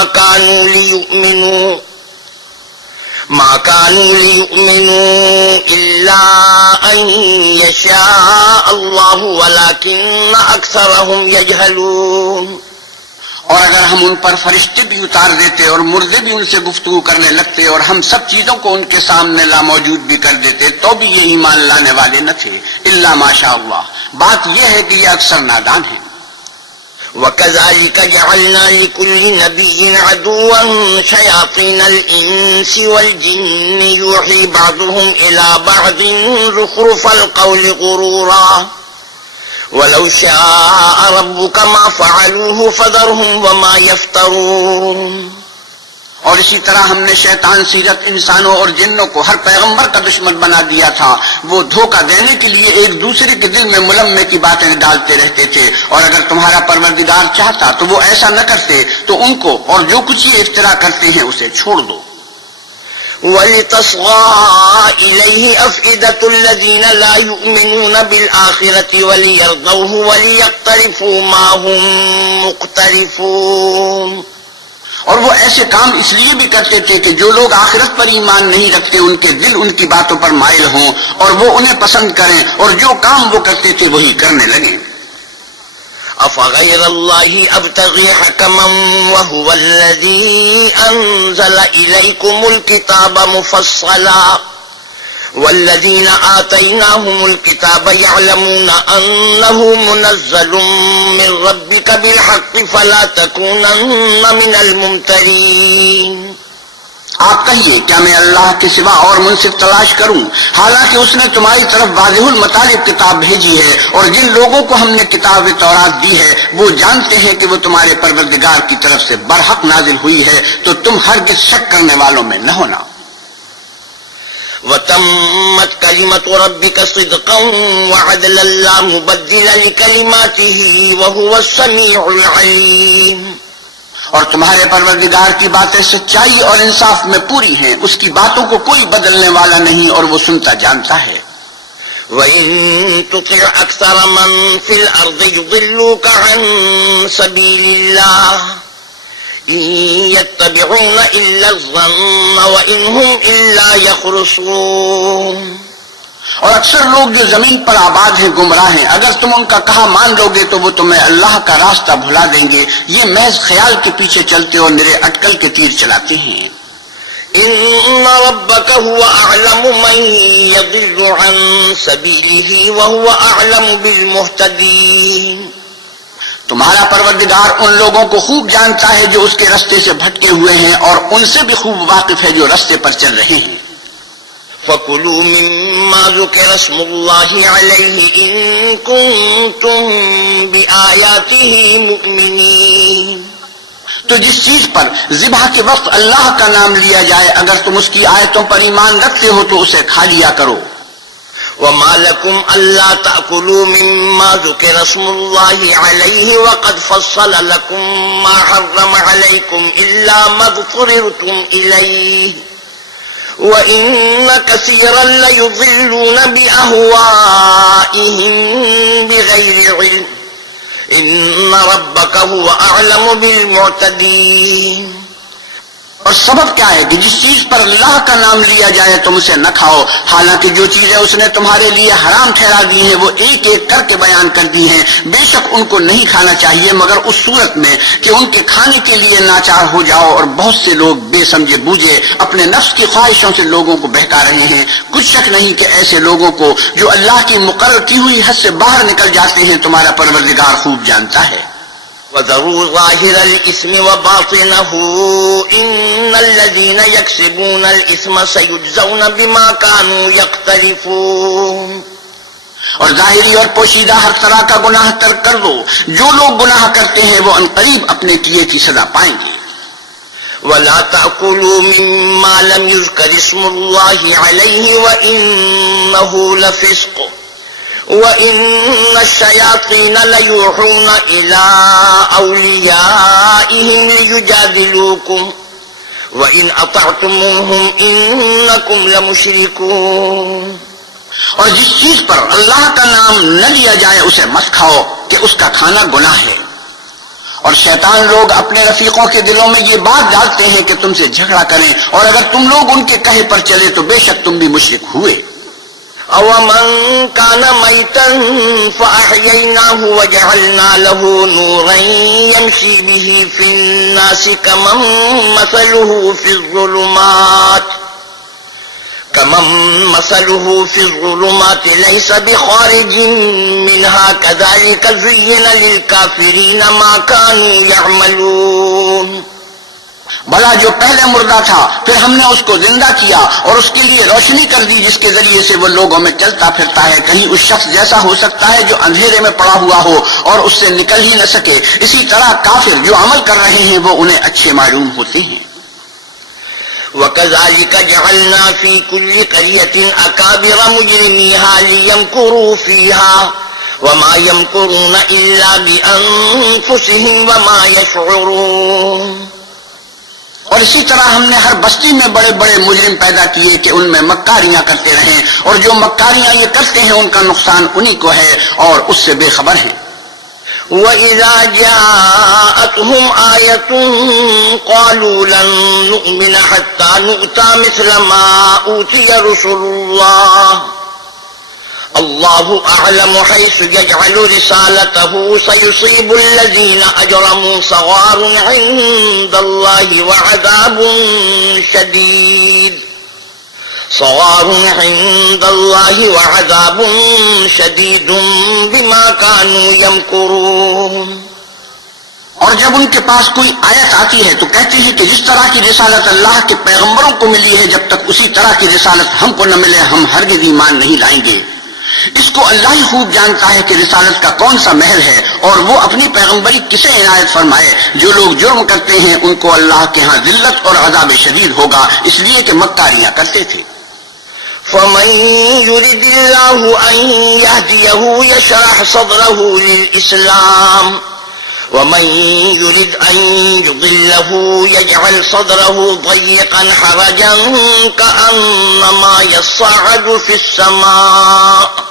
كانوا ليؤمنوا إلا أن يشاء الله ولكن أكثرهم يجهلون۔ اور اگر ہم ان پر فرشتے بھی اتار دیتے اور مردے بھی ان سے گفتگو کرنے لگتے اور ہم سب چیزوں کو ان کے سامنے لاموجود بھی کر دیتے تو بھی یہ ایمان لانے والے نہ تھے، الا ماشاء اللہ۔ بات یہ ہے کہ یہ اکثر نادان ہیں۔ وَكَذَلِكَ جَعَلْنَا لِكُلِّ نَبِيٍّ عَدُوًّا شَيَاطِينَ الْإِنسِ وَالْجِنِّ يُوحِي بَعْضُهُمْ إِلَى بَعْضٍ زُخْرُفَ الْقَوْلِ غُرُورًا وَلَوْ شَاءَ رَبُّكَ مَا فَعَلُوهُ فَذَرْهُمْ وَمَا يَفْتَرُونَ۔ اور اسی طرح ہم نے شیطان سیرت انسانوں اور جنوں کو ہر پیغمبر کا دشمن بنا دیا تھا، وہ دھوکہ دینے کے لیے ایک دوسرے کے دل میں ملمے کی باتیں ڈالتے رہتے تھے، اور اگر تمہارا پروردگار چاہتا تو وہ ایسا نہ کرتے، تو ان کو اور جو کچھ یہ افترا کرتے ہیں اسے چھوڑ دو۔ وَلِتَصْغَىٰ إِلَيْهِ أَفْئِدَةُ الَّذِينَ لَا يُؤْمِنُونَ بِالْآخِرَةِ وَلِيَرْضَوْهُ وَلِيَقْتَرِفُوا مَا هُمْ مُقْتَرِفُونَ۔ اور وہ ایسے کام اس لیے بھی کرتے تھے کہ جو لوگ آخرت پر ایمان نہیں رکھتے ان کے دل ان کی باتوں پر مائل ہوں اور وہ انہیں پسند کریں اور جو کام وہ کرتے تھے وہی کرنے لگیں۔ أفغير الله أبتغي حكما وهو الذي أنزل إليكم الكتاب مفصلا والذين آتيناهم الكتاب يعلمون أنه منزل من ربك بالحق فلا تكونن من الممترين۔ آپ کہیے کیا میں اللہ کے سوا اور منصف تلاش کروں، حالانکہ اس نے تمہاری طرف واضح المطالب کتاب بھیجی ہے، اور جن لوگوں کو ہم نے کتاب تورات دی ہے وہ جانتے ہیں کہ وہ تمہارے پروردگار کی طرف سے برحق نازل ہوئی ہے، تو تم ہرگز شک کرنے والوں میں نہ ہونا۔ وَتَمَّتْ كَلِمَةُ رَبِّكَ صِدْقًا وَعَدْلًا لَّا مُبَدِّلَ لِكَلِمَاتِهِ وَهُوَ السَّمِيعُ الْعَلِيمُ۔ اور تمہارے پروردگار کی باتیں سچائی اور انصاف میں پوری ہیں، اس کی باتوں کو کوئی بدلنے والا نہیں اور وہ سنتا جانتا ہے۔ وَإِن تُطِعْ أَكْثَرَ مَن فِي الْأَرْضِ يُضِلُّوكَ عَن سَبِيلِ اللَّهِ إِن يَتَّبِعُونَ إِلَّا الظَّنَّ وَإِنْ هُمْ إِلَّا يَخْرُصُونَ۔ اور اکثر لوگ جو زمین پر آباد ہیں گمراہ ہیں، اگر تم ان کا کہا مان لو گے تو وہ تمہیں اللہ کا راستہ بھلا دیں گے، یہ محض خیال کے پیچھے چلتے اور نرے اٹکل کے تیر چلاتے ہیں۔ إِنَّ رَبَّكَ هُوَ أَعْلَمُ مَن يَضِلُّ عَن سَبِيلِهِ وَهُوَ أَعْلَمُ بِالْمُهْتَدِينَ۔ تمہارا پروردگار ان لوگوں کو خوب جانتا ہے جو اس کے رستے سے بھٹکے ہوئے ہیں، اور ان سے بھی خوب واقف ہے جو رستے پر چل رہے ہیں۔ فَكُلُوا مِمَّا ذُكِرَ اسْمُ اللَّهِ عَلَيْهِ إِن كُنتُم بِآيَاتِهِ مُؤْمِنِينَ۔ تو جس چیز پر ذبح کے وقت اللہ کا نام لیا جائے اگر تم اس کی آیتوں پر ایمان رکھتے ہو تو اسے کھا لیا کرو۔ وَمَا لَكُمْ أَلَّا تَأْكُلُوا مِمَّا ذُكِرَ اسْمُ اللَّهِ عَلَيْهِ وَقَدْ فَصَّلَ لَكُم مَّا حَرَّمَ عَلَيْكُمْ إِلَّا مَا اضْطُرِرْتُمْ إِلَيْهِ وَإِنَّ كَثِيرًا لَّيُضِلُّونَ بِأَهْوَائِهِم بِغَيْرِ عِلْمٍ إِنَّ رَبَّكَ هُوَ أَعْلَمُ بِالْمُعْتَدِينَ۔ اور سبب کیا ہے کہ جس چیز پر اللہ کا نام لیا جائے تم اسے نہ کھاؤ، حالانکہ جو چیزیں اس نے تمہارے لیے حرام ٹھہرا دی ہیں وہ ایک ایک کر کے بیان کر دی ہیں۔ بے شک ان کو نہیں کھانا چاہیے مگر اس صورت میں کہ ان کے کھانے کے لیے ناچار ہو جاؤ، اور بہت سے لوگ بے سمجھے بوجھے اپنے نفس کی خواہشوں سے لوگوں کو بہکا رہے ہیں۔ کچھ شک نہیں کہ ایسے لوگوں کو جو اللہ کی مقرر کی ہوئی حد سے باہر نکل جاتے ہیں تمہارا پروردگار خوب جانتا ہے۔ وَذَرُوا ظَاهِرَ الْإِثْمِ وَبَاطِنَهُ إِنَّ الَّذِينَ يَكْسِبُونَ الْإِثْمَ سَيُجْزَوْنَ بِمَا كَانُوا يَقْتَرِفُونَ۔ اور ظاہری اور پوشیدہ ہر طرح کا گناہ ترک کر دو، جو لوگ گناہ کرتے ہیں وہ عنقریب اپنے کیے کی سزا پائیں گے۔ وَلَا تَأْكُلُوا مِمَّا لَمْ يُذْكَرِ اسْمُ اللَّهِ عَلَيْهِ وَإِنَّهُ لَفِسْقٌ وَإِنَّ الشَّيَاطِينَ لَيُوحُونَ إِلَىٰ أَوْلِيَائِهِمْ لِيُجَادِلُوكُمْ وَإِنْ أَطَعْتُمُوهُمْ إِنَّكُمْ لَمُشْرِكُونَ۔ اور جس چیز پر اللہ کا نام نہ لیا جائے اسے مت کھاؤ کہ اس کا کھانا گناہ ہے، اور شیطان لوگ اپنے رفیقوں کے دلوں میں یہ بات ڈالتے ہیں کہ تم سے جھگڑا کریں، اور اگر تم لوگ ان کے کہے پر چلے تو بے شک تم بھی مشرک ہوئے۔ أَوَمَنْ كَانَ مَيْتًا فَأَحْيَيْنَاهُ وَجَعَلْنَا لَهُ نُورًا يَمْشِي بِهِ فِي النَّاسِ كَمَنْ مَثَلُهُ فِي الظُّلُمَاتِ لَيْسَ بِخَارِجٍ مِّنْهَا كَذَلِكَ زُيِّنَ لِلْكَافِرِينَ مَا كَانُوا يَعْمَلُونَ۔ بھلا جو پہلے مردہ تھا پھر ہم نے اس کو زندہ کیا اور اس کے لیے روشنی کر دی جس کے ذریعے سے وہ لوگوں میں چلتا پھرتا ہے، کہیں اس شخص جیسا ہو سکتا ہے جو اندھیرے میں پڑا ہوا ہو اور اس سے نکل ہی نہ سکے۔ اسی طرح کافر جو عمل کر رہے ہیں وہ انہیں اچھے معلوم ہوتے ہیں۔ وَكَذَلِكَ جَعَلْنَا فِي كُلِّ قَرْيَةٍ أَكَابِرَ مُجْرِمِيهَا لِيَمْكُرُوا فِيهَا وَمَا يَمْكُرُونَ إِلَّا بِأَنفُسِهِمْ وَمَا يَشْعُرُونَ۔ اور اسی طرح ہم نے ہر بستی میں بڑے بڑے مجرم پیدا کیے کہ ان میں مکاریاں کرتے رہیں، اور جو مکاریاں یہ کرتے ہیں ان کا نقصان انہی کو ہے اور اس سے بے خبر ہیں۔ وَإِذَا جَاءَتْهُمْ آيَةٌ قَالُوا لَن نُّؤْمِنَ حَتَّى نُؤْتَىٰ مِثْلَ مَا أُوتِيَ رُسُلُ اللَّهِ اللَّهُ أَعْلَمُ حَيْثُ يَجْعَلُ رِسَالَتَهُ سَيُصِيبُ الَّذِينَ أَجْرَمُوا صَغَارٌ عِندَ اللَّهِ وَعَذَابٌ شَدِيدٌ بِمَا كَانُوا يَمْكُرُونَ۔ اور جب ان کے پاس کوئی آیت آتی ہے تو کہتے ہیں کہ جس طرح کی رسالت اللہ کے پیغمبروں کو ملی ہے جب تک اسی طرح کی رسالت ہم کو نہ ملے ہم ہرگز ایمان نہیں لائیں گے۔ اس کو اللہ ہی خوب جانتا ہے کہ رسالت کا کون سا مہر ہے اور وہ اپنی پیغمبری کسے عنایت فرمائے۔ جو لوگ جرم کرتے ہیں ان کو اللہ کے ہاں ذلت اور عذاب شدید ہوگا، اس لیے کہ مکاریاں کرتے تھے۔ فَمَن يُرِدِ اللَّهُ أَن يَهْدِيَهُ يَشْرَحْ صَدْرَهُ لِلْإِسْلَامِ وَمَن يُرِدْ أَن يُضِلَّهُ يَجْعَلْ صَدْرَهُ ضَيِّقًا حَرَجًا كَأَنَّمَا يَصَّعَّدُ فِي السَّمَاءِ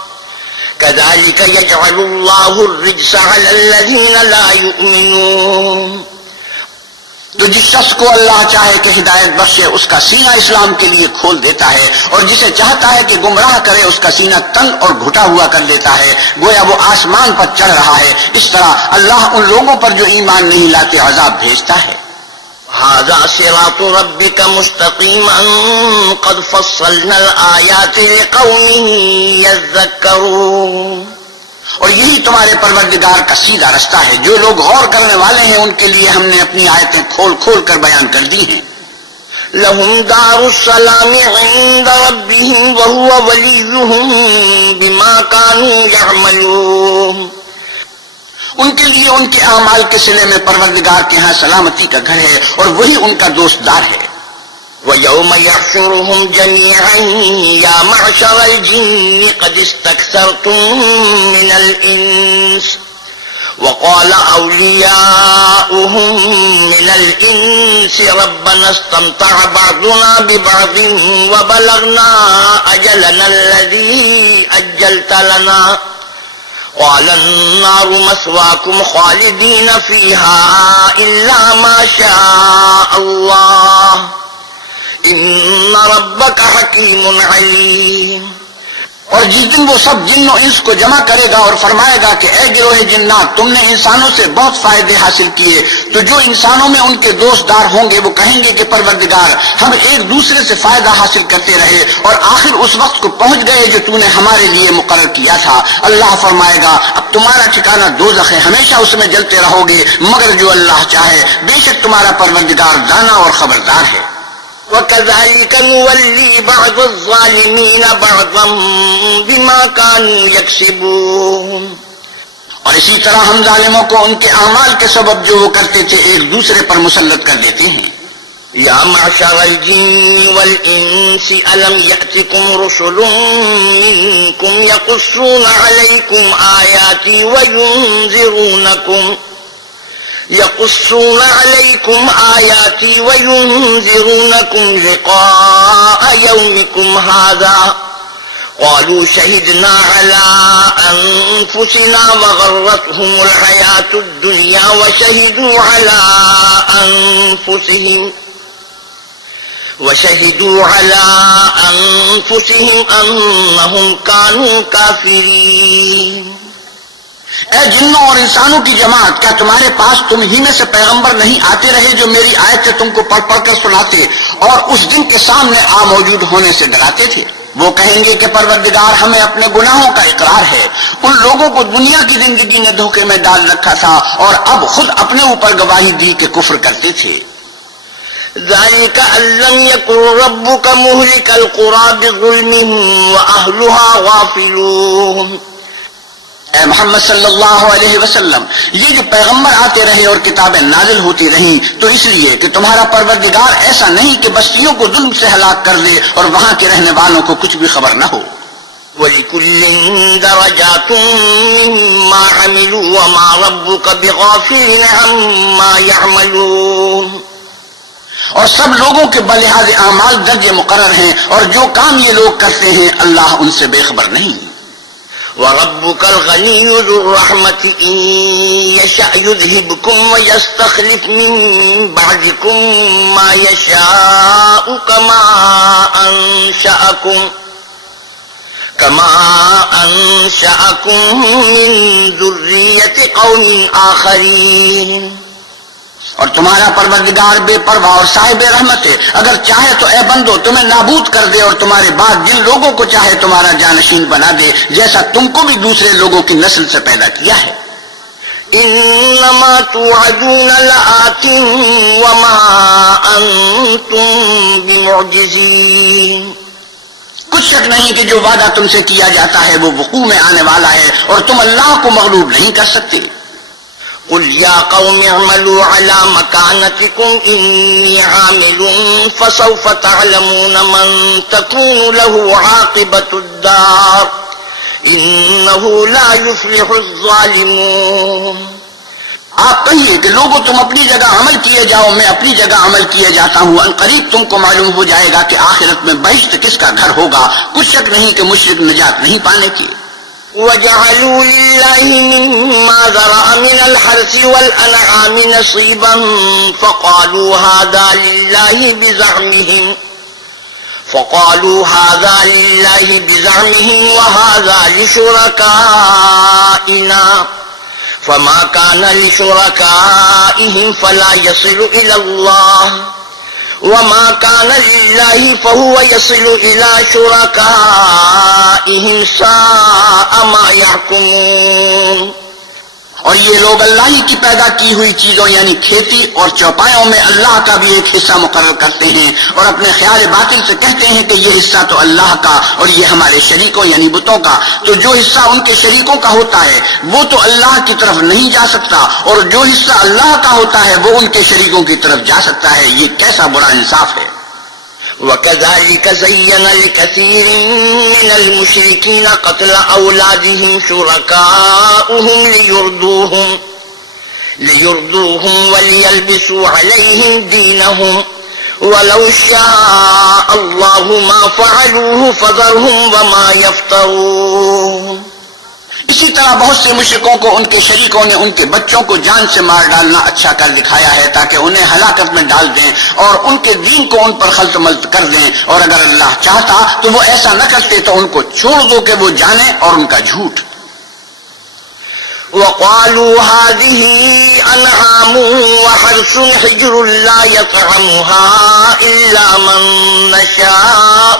كَذَلِكَ يَجْعَلُ اللَّهُ الرِّجْسَ عَلَى الَّذِينَ لَا يُؤْمِنُونَ۔ تو جس شخص کو اللہ چاہے کہ ہدایت بخشے اس کا سینہ اسلام کے لیے کھول دیتا ہے، اور جسے چاہتا ہے کہ گمراہ کرے اس کا سینہ تنگ اور گھٹا ہوا کر دیتا ہے، گویا وہ آسمان پر چڑھ رہا ہے۔ اس طرح اللہ ان لوگوں پر جو ایمان نہیں لاتے عذاب بھیجتا ہے۔ هَذَا صِرَاطُ رَبِّكَ مُسْتَقِيمًا قَدْ فَصَّلْنَا الْآيَاتِ لِقَوْمٍ يَذَّكَّرُونَ۔ اور یہی تمہارے پروردگار کا سیدھا رستہ ہے، جو لوگ غور کرنے والے ہیں ان کے لیے ہم نے اپنی آیتیں کھول کھول کر بیان کر دی ہیں۔ لَهُمْ دَارُ السَّلَامِ عِندَ رَبِّهِمْ وَهُوَ وَلِيُّهُم بِمَا كَانُوا يَعْمَلُونَ۔ ان کے لیے ان کے اعمال کے صلے میں پروردگار کے ہاں سلامتی کا گھر ہے اور وہی ان کا دوست دار ہے۔ وَيَوْمَ يَحْشُرُهُمْ جَمِيعًا يَا مَعْشَرَ الْجِنِّ قَدِ اسْتَكْثَرْتُم مِّنَ الْإِنسِ وَقَالَ أَوْلِيَاؤُهُم مِّنَ الْإِنسِ رَبَّنَا اسْتَمْتَعَ بَعْضُنَا بِبَعْضٍ وَبَلَغْنَا أَجَلَنَا الَّذِي أَجَّلْتَ لَنَا قَالَ النَّارُ مَثْوَاكُمْ خَالِدِينَ فِيهَا إِلَّا مَا شَاءَ اللَّهُ ان ربک حکیم علیم۔ اور جس دن وہ سب جن و انس کو جمع کرے گا اور فرمائے گا کہ اے گروہ جنات، تم نے انسانوں سے بہت فائدے حاصل کیے، تو جو انسانوں میں ان کے دوست دار ہوں گے وہ کہیں گے کہ پروردگار ہم ایک دوسرے سے فائدہ حاصل کرتے رہے اور آخر اس وقت کو پہنچ گئے جو تو نے ہمارے لیے مقرر کیا تھا۔ اللہ فرمائے گا اب تمہارا ٹھکانہ دوزخ ہے، ہمیشہ اس میں جلتے رہو گے مگر جو اللہ چاہے، بے شک تمہارا پروردگار دانا اور خبردار ہے۔ وَكَذَلِكَ نُوَلِّي بَعْضَ الظَّالِمِينَ بَعْضًا بِمَا كَانُوا يَكْسِبُونَ۔ اور اسی طرح ہم ظالموں کو ان کے اعمال کے سبب جو وہ کرتے تھے ایک دوسرے پر مسلط کر دیتے ہیں۔ یا معشر الجن والانس الم یأتکم رسل منکم یقصون علیکم آیاتی وینذرونکم لقاء یومکم هذا قالوا شهدنا على أنفسنا وغرتهم الحياة الدنيا وشهدوا على أنفسهم أنهم كانوا كافرين۔ اے جنوں اور انسانوں کی جماعت، کیا تمہارے پاس تم ہی میں سے پیغمبر نہیں آتے رہے جو میری آیتیں تم کو پڑھ پڑھ کر سناتے اور اس دن کے سامنے موجود ہونے سے ڈراتے تھے؟ وہ کہیں گے کہ پروردگار ہمیں اپنے گناہوں کا اقرار ہے، ان لوگوں کو دنیا کی زندگی نے دھوکے میں ڈال رکھا تھا اور اب خود اپنے اوپر گواہی دی کہ کفر کرتے تھے۔ ذَلِكَ أَن لَّمْ يَكُن رَّبُّكَ مُهْلِكَ الْقُرَىٰ بِظُلْمٍ وَأَهْلُهَا غَافِلُونَ۔ اے محمد صلی اللہ علیہ وسلم، یہ جو پیغمبر آتے رہے اور کتابیں نازل ہوتی رہیں تو اس لیے کہ تمہارا پروردگار ایسا نہیں کہ بستیوں کو ظلم سے ہلاک کر دے اور وہاں کے رہنے والوں کو کچھ بھی خبر نہ ہو۔ وَلِكُلٍّ دَرَجَاتٌ مِّمَّا عَمِلُوا وَمَا رَبُّكَ بِغَافِلٍ عَمَّا يَعْمَلُونَ۔ اور سب لوگوں کے بلحاظ اعمال درجے مقرر ہیں اور جو کام یہ لوگ کرتے ہیں اللہ ان سے بے خبر نہیں۔ وَرَبُّكَ الْغَنِيُّ ذُو الرَّحْمَةِ إِن يَشَأْ يُذْهِبْكُمْ وَيَسْتَخْلِفْ مِن بَعْدِكُم مَّا يَشَاءُ كَمَا أَنشَأَكُم مِّن ذُرِّيَّةِ قَوْمٍ آخَرِينَ۔ اور تمہارا پروردگار بے پرواہ اور صاحب رحمت ہے، اگر چاہے تو اے بندو تمہیں نابود کر دے اور تمہارے بعد جن لوگوں کو چاہے تمہارا جانشین بنا دے، جیسا تم کو بھی دوسرے لوگوں کی نسل سے پیدا کیا ہے۔ انما توعدون لآت وما انتم بمعجزین، کچھ شک نہیں کہ جو وعدہ تم سے کیا جاتا ہے وہ وقوع میں آنے والا ہے اور تم اللہ کو مغلوب نہیں کر سکتے۔ قل یا قوم اعملوا على مكانتكم إني عامل فسوف تعلمون من تكون له عاقبة الدار إنه لا يفلح الظالمون۔ آپ کہیے کہ لوگوں تم اپنی جگہ عمل کیے جاؤ، میں اپنی جگہ عمل کیے جاتا ہوں، ان قریب تم کو معلوم ہو جائے گا کہ آخرت میں بہشت کس کا گھر ہوگا۔ کچھ شک نہیں کہ مشرک نجات نہیں پانے کی۔ وَجَعَلُوا لِلَّهِ مِمَّا ذَرَأَ مِنَ الْحَرْثِ وَالْأَنْعَامِ نَصِيبًا فَقَالُوا هَذَا لِلَّهِ بِزَعْمِهِمْ وَهَذَا لِشُرَكَائِنَا فَمَا كَانَ لِشُرَكَائِهِمْ فَلَا يَصِلُ إِلَى اللَّهِ وَمَا كَانَ لِلَّهِ فَهُوَ يَصِلُ إِلَى شُرَكَائِهِمْ سَاءَ مَا يَحْكُمُونَ۔ اور یہ لوگ اللہ ہی کی پیدا کی ہوئی چیزوں یعنی کھیتی اور چوپایوں میں اللہ کا بھی ایک حصہ مقرر کرتے ہیں اور اپنے خیال باطل سے کہتے ہیں کہ یہ حصہ تو اللہ کا اور یہ ہمارے شریکوں یعنی بتوں کا، تو جو حصہ ان کے شریکوں کا ہوتا ہے وہ تو اللہ کی طرف نہیں جا سکتا اور جو حصہ اللہ کا ہوتا ہے وہ ان کے شریکوں کی طرف جا سکتا ہے۔ یہ کیسا برا انصاف ہے۔ وَكَذَلِكَ زَيَّنَ لِكَثِيرٍ مِّنَ الْمُشْرِكِينَ قَتْلَ أَوْلَادِهِمْ شُرَكَاؤُهُمْ لِيُرْدُوهُمْ وَلِيَلْبِسُوا عَلَيْهِمْ دِينَهُمْ وَلَوْ شَاءَ اللَّهُ مَا فَعَلُوهُ فَذَرْهُمْ وَمَا يَفْتَرُونَ۔ اسی طرح بہت سے مشرکوں کو ان کے شریکوں نے ان کے بچوں کو جان سے مار ڈالنا اچھا کر دکھایا ہے تاکہ انہیں ہلاکت میں ڈال دیں اور ان کے دین کو ان پر خلط ملط کر دیں، اور اگر اللہ چاہتا تو وہ ایسا نہ کرتے تو ان کو چھوڑ دو کہ وہ جانے اور ان کا جھوٹ۔ وَقَالُوا هَٰذِهِ أَنْعَامٌ وَحَرْثٌ حِجْرٌ لَّا يَطْعَمُهَا إِلَّا مَن نَّشَاءُ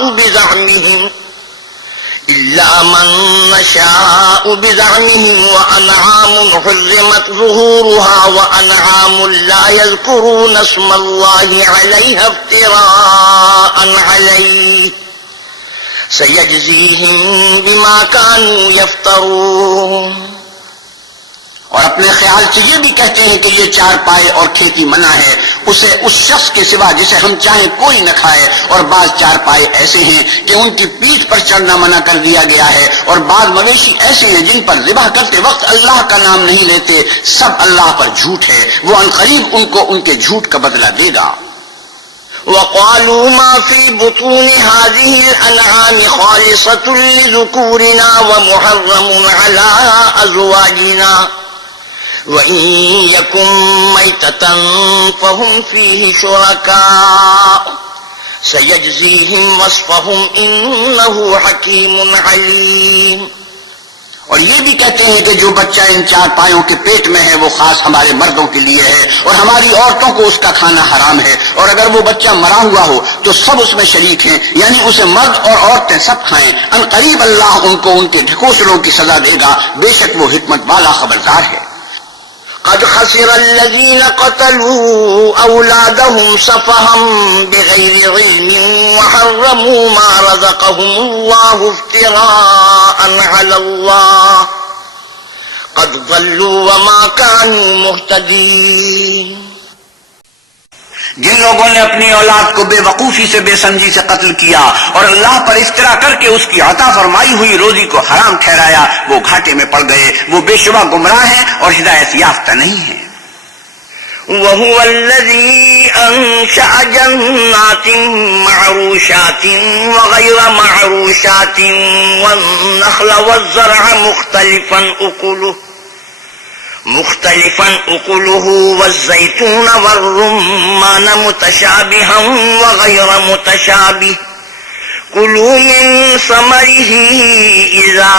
بِزَعْمِهِمْ وَأَنْعَامٌ حُرِّمَتْ ظُهُورُهَا وَأَنْعَامٌ لَّا يَذْكُرُونَ اسْمَ اللَّهِ عَلَيْهَا افْتِرَاءً عَلَيْهِ سَيَجْزِيهِم بِمَا كَانُوا يَفْتَرُونَ۔ اور اپنے خیال سے یہ بھی کہتے ہیں کہ یہ چار پائے اور کھیتی منع ہے، اسے اس شخص کے سوا جسے ہم چاہیں کوئی نہ کھائے، اور بعض چار پائے ایسے ہیں کہ ان کی پیٹھ پر چڑھنا منع کر دیا گیا ہے، اور بعض مویشی ایسے ہیں جن پر ذبح کرتے وقت اللہ کا نام نہیں لیتے، سب اللہ پر جھوٹ ہے، وہ عنقریب ان کو ان کے جھوٹ کا بدلہ دے گا۔ وَقَالُوا مَا فِي بُطُونِ هَٰذِهِ الْأَنْعَامِ خَالِصَةٌ لِّذُكُورِنَا وَمُحَرَّمٌ عَلَىٰ أَزْوَاجِنَا وَإِن يَكُن مَّيْتَةً فَهُمْ فِيهِ شُرَكَاءُ سَيَجْزِيهِمْ وَصْفَهُمْ إِنَّهُ حَكِيمٌ عَلِيمٌ۔ اور یہ بھی کہتے ہیں کہ جو بچہ ان چار پایوں کے پیٹ میں ہے وہ خاص ہمارے مردوں کے لیے ہے اور ہماری عورتوں کو اس کا کھانا حرام ہے، اور اگر وہ بچہ مرا ہوا ہو تو سب اس میں شریک ہیں، یعنی اسے مرد اور عورتیں سب کھائیں، ان قریب اللہ ان کو ان کے ڈھکوسلوں کی سزا دے گا، بے شک وہ حکمت والا خبردار ہے۔ قد خسر الذين قتلوا أولادهم سفها بغير علم وحرموا ما رزقهم الله افتراء على الله قد ضلوا وما كانوا مهتدين۔ جن لوگوں نے اپنی اولاد کو بے وقوفی سے بے سمجھی سے قتل کیا اور اللہ پر افترا کر کے اس کی عطا فرمائی ہوئی روزی کو حرام ٹھہرایا، وہ گھاٹے میں پڑ گئے، وہ بے شبہ گمراہ ہیں اور ہدایت یافتہ نہیں ہیں۔ وهو الذي أنشأ جنات معروشات وغير معروشات والنخل والزرع مختلفا أكله والزيتون والرمان متشابها وغير متشابه كلوا من ثمره إذا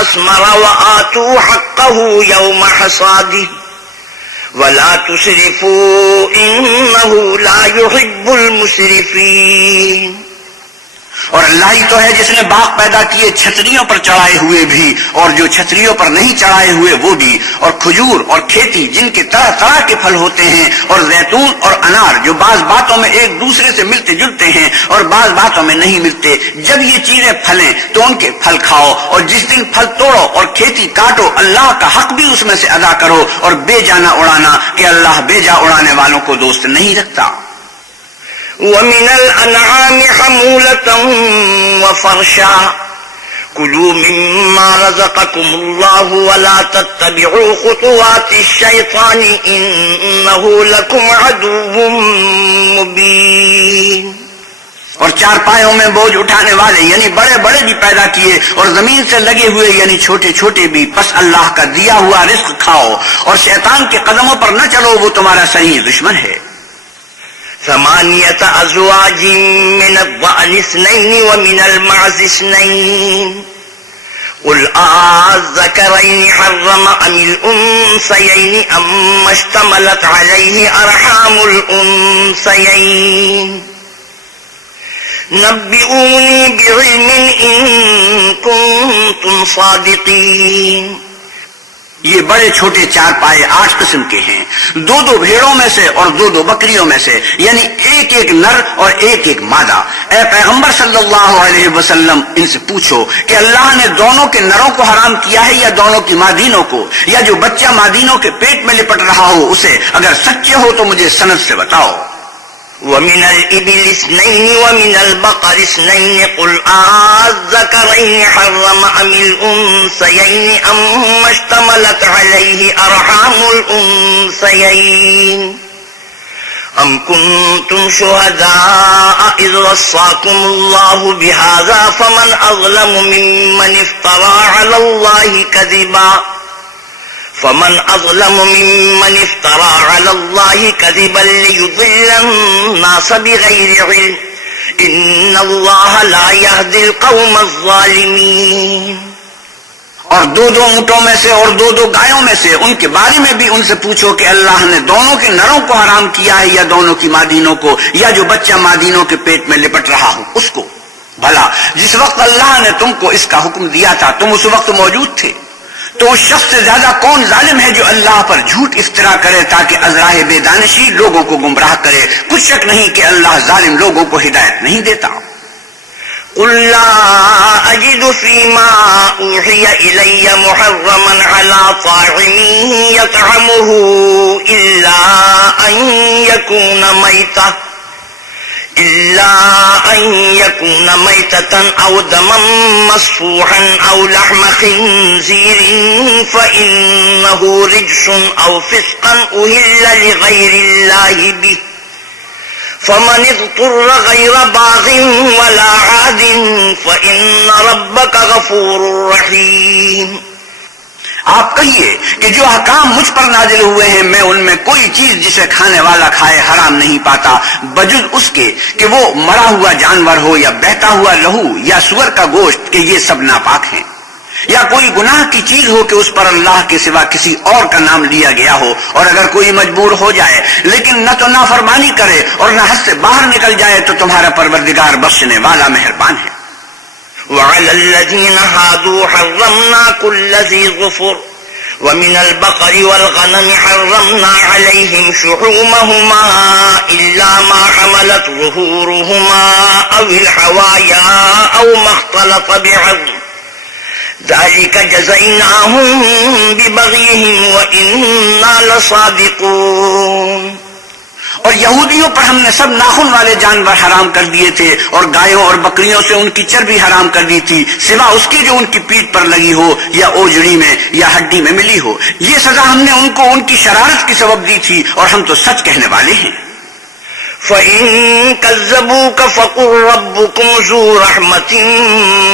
أثمر وآتوا حقه يوم حصاده ولا تسرفوا إنه لا يحب المسرفين. اور اللہ ہی تو ہے جس نے باغ پیدا کیے چھتریوں پر چڑھائے ہوئے بھی اور جو چھتریوں پر نہیں چڑھائے ہوئے وہ بھی، اور کھجور اور کھیتی جن کے طرح طرح کے پھل ہوتے ہیں، اور زیتون اور انار جو بعض باتوں میں ایک دوسرے سے ملتے جلتے ہیں اور بعض باتوں میں نہیں ملتے. جب یہ چیزیں پھلیں تو ان کے پھل کھاؤ، اور جس دن پھل توڑو اور کھیتی کاٹو اللہ کا حق بھی اس میں سے ادا کرو، اور بے جانا اڑانا کہ اللہ بے جا اڑانے والوں کو دوست نہیں رکھتا. ومن الأنعام حمولة وفرشا كلوا مما رزقكم الله ولا تتبعوا خطوات الشيطان إنه لكم عدو مبين. اور چار پایوں میں بوجھ اٹھانے والے یعنی بڑے بڑے بھی پیدا کیے اور زمین سے لگے ہوئے یعنی چھوٹے چھوٹے بھی، پس اللہ کا دیا ہوا رزق کھاؤ اور شیطان کے قدموں پر نہ چلو، وہ تمہارا صحیح دشمن ہے. 8 أزواج من الضأن 2 ومن المعز 2 قل أذكرين حرم أم الأنثيين أما اشتملت عليه أرحام الأنثيين نبئوني بعلم إن كنتم صادقين. یہ بڑے چھوٹے چار پائے 8 قسم کے ہیں، 2 بھیڑوں میں سے اور 2 بکریوں میں سے، یعنی ایک نر اور ایک مادہ. اے پیغمبر صلی اللہ علیہ وسلم ان سے پوچھو کہ اللہ نے دونوں کے نروں کو حرام کیا ہے یا دونوں کی مادینوں کو، یا جو بچہ مادینوں کے پیٹ میں لپٹ رہا ہو اسے؟ اگر سچے ہو تو مجھے سند سے بتاؤ. ومن الإبل 2 ومن البقر 2 قل أذكرين حرم أم الأنثيين أما اشتملت عليه أرحام الأنثيين أم كنتم شهداء إذ وصاكم الله بهذا فمن أظلم ممن افترى على الله كذبا ليضل الناس بغير علم إن الله لا يهدي القوم الظالمين. اور 2 اونٹوں میں سے اور 2 گایوں میں سے ان کے بارے میں بھی ان سے پوچھو کہ اللہ نے دونوں کے نروں کو حرام کیا ہے یا دونوں کی مادینوں کو، یا جو بچہ مادینوں کے پیٹ میں لپٹ رہا ہو اس کو. بھلا جس وقت اللہ نے تم کو اس کا حکم دیا تھا تم اس وقت موجود تھے، تو اس شخص سے زیادہ کون ظالم ہے جو اللہ پر جھوٹ افترا کرے تاکہ ازراہ بے دانشی لوگوں کو گمراہ کرے؟ کچھ شک نہیں کہ اللہ ظالم لوگوں کو ہدایت نہیں دیتا. قل لا أجد فيما أوحي إلي محرما على طاعم يطعمه إلا أن يكون ميتة أو دما مصفوحا أو لحم خنزير فإنه رجس أو فسقا أهل لغير الله به فمن اضطر غير باغ ولا عاد فإن ربك غفور رحيم. آپ کہیے کہ جو احکام مجھ پر نازل ہوئے ہیں میں ان میں کوئی چیز جسے کھانے والا کھائے حرام نہیں پاتا بجز اس کے کہ وہ مرا ہوا جانور ہو یا بہتا ہوا لہو یا سور کا گوشت، کہ یہ سب ناپاک ہیں. یا کوئی گناہ کی چیز ہو کہ اس پر اللہ کے سوا کسی اور کا نام لیا گیا ہو، اور اگر کوئی مجبور ہو جائے لیکن نہ تو نافرمانی کرے اور نہ حد سے باہر نکل جائے تو تمہارا پروردگار بخشنے والا مہربان ہے. وعلى الذين هادوا حرمنا كل ذي ظفر ومن البقر والغنم حرمنا عليهم شحومهما إلا ما حملت ظهورهما أو الحوايا أو ما اختلط بعظم ذلك جزيناهم ببغيهم وإنا لصادقون. اور یہودیوں پر ہم نے سب ناخن والے جانور حرام کر دیے تھے اور گایوں اور بکریوں سے ان کی چربی حرام کر دی تھی سوا اس کی جو ان کی پیٹھ پر لگی ہو یا اوجڑی میں یا ہڈی میں ملی ہو. یہ سزا ہم نے ان کو ان کی شرارت کی سبب دی تھی اور ہم تو سچ کہنے والے ہیں. فَإِن كَذَّبُوكَ فَقُلْ رَبُّكُمْ ذُو رَحْمَةٍ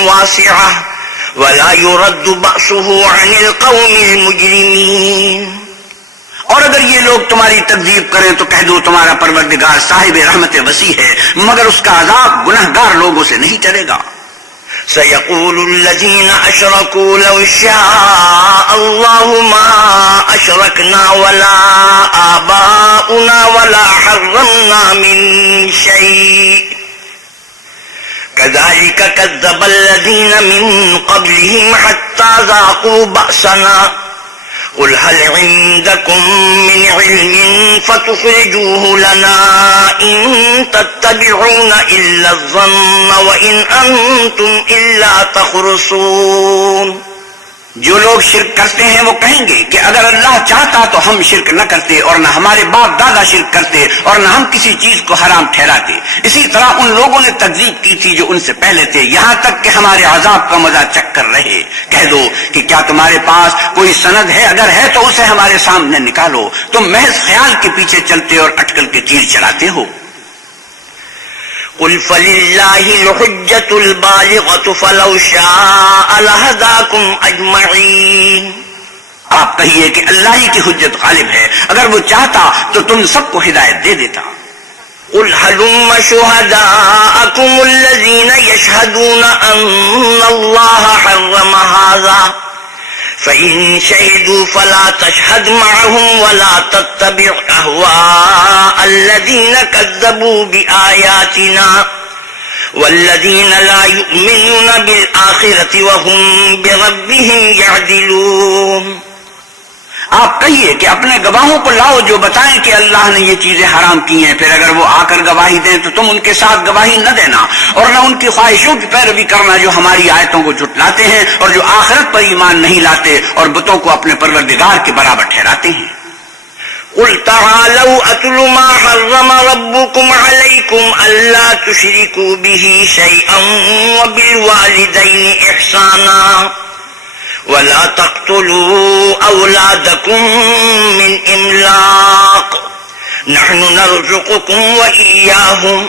وَاسِعَةٍ وَلَا يُرَدُّ بَأْسُهُ عَنِ الْقَوْمِ الْمُجْرِمِينَ. اور اگر یہ لوگ تمہاری تکذیب کریں تو کہہ دو تمہارا پروردگار صاحب رحمت وسیع ہے مگر اس کا عذاب گنہگار لوگوں سے نہیں ٹلے گا. سيقول الذين أشركوا لو شاء الله ما أشركنا ولا آباؤنا ولا حرمنا من شيء كذلك كذب الذين من قبلهم حتى ذاقوا بأسنا قل هل عندكم من علم فتخرجوه لنا إن تتبعون إلا الظن وإن أنتم إلا تخرصون. جو لوگ شرک کرتے ہیں وہ کہیں گے کہ اگر اللہ چاہتا تو ہم شرک نہ کرتے اور نہ ہمارے باپ دادا شرک کرتے اور نہ ہم کسی چیز کو حرام ٹھہراتے. اسی طرح ان لوگوں نے تکذیب کی تھی جو ان سے پہلے تھے یہاں تک کہ ہمارے عذاب کا مزہ چکھ کر رہے. کہہ دو کہ کیا تمہارے پاس کوئی سند ہے؟ اگر ہے تو اسے ہمارے سامنے نکالو. تم محض خیال کے پیچھے چلتے اور اٹکل کے تیر چلاتے ہو. قل فللہ الحجة البالغة فلو شاء لہداکم اجمعین. آپ کہیے کہ اللہ ہی کی حجت غالب ہے اگر وہ چاہتا تو تم سب کو ہدایت دے دیتا. قل هلم شهداءکم الذین یشهدون ان اللہ حرم هذا فإن شهدوا فلا تشهد معهم ولا تتبع أهواء الذين كذبوا بآياتنا والذين لا يؤمنون بالآخرة وهم بربهم يعدلون. آپ کہیے کہ اپنے گواہوں کو لاؤ جو بتائیں کہ اللہ نے یہ چیزیں حرام کی ہیں. پھر اگر وہ آ کر گواہی دیں تو تم ان کے ساتھ گواہی نہ دینا اور نہ ان کی خواہشوں کی پیروی کرنا جو ہماری آیتوں کو جھٹلاتے ہیں اور جو آخرت پر ایمان نہیں لاتے اور بتوں کو اپنے پروردگار کے برابر ٹھہراتے ہیں. قل تعالوا اتل ما حرم ربكم عليكم الا تشركوا به شيئا وبالوالدين احسانا ولا تقتلوا أولادكم من إملاق نحن نرزقكم وإياهم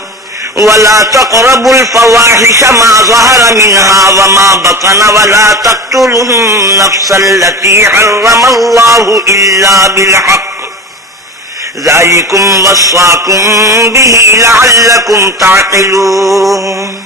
ولا تقربوا الفواحش ما ظهر منها وما بطن ولا تقتلوا النفس التي حرم الله إلا بالحق ذلكم وصاكم به لعلكم تعقلون.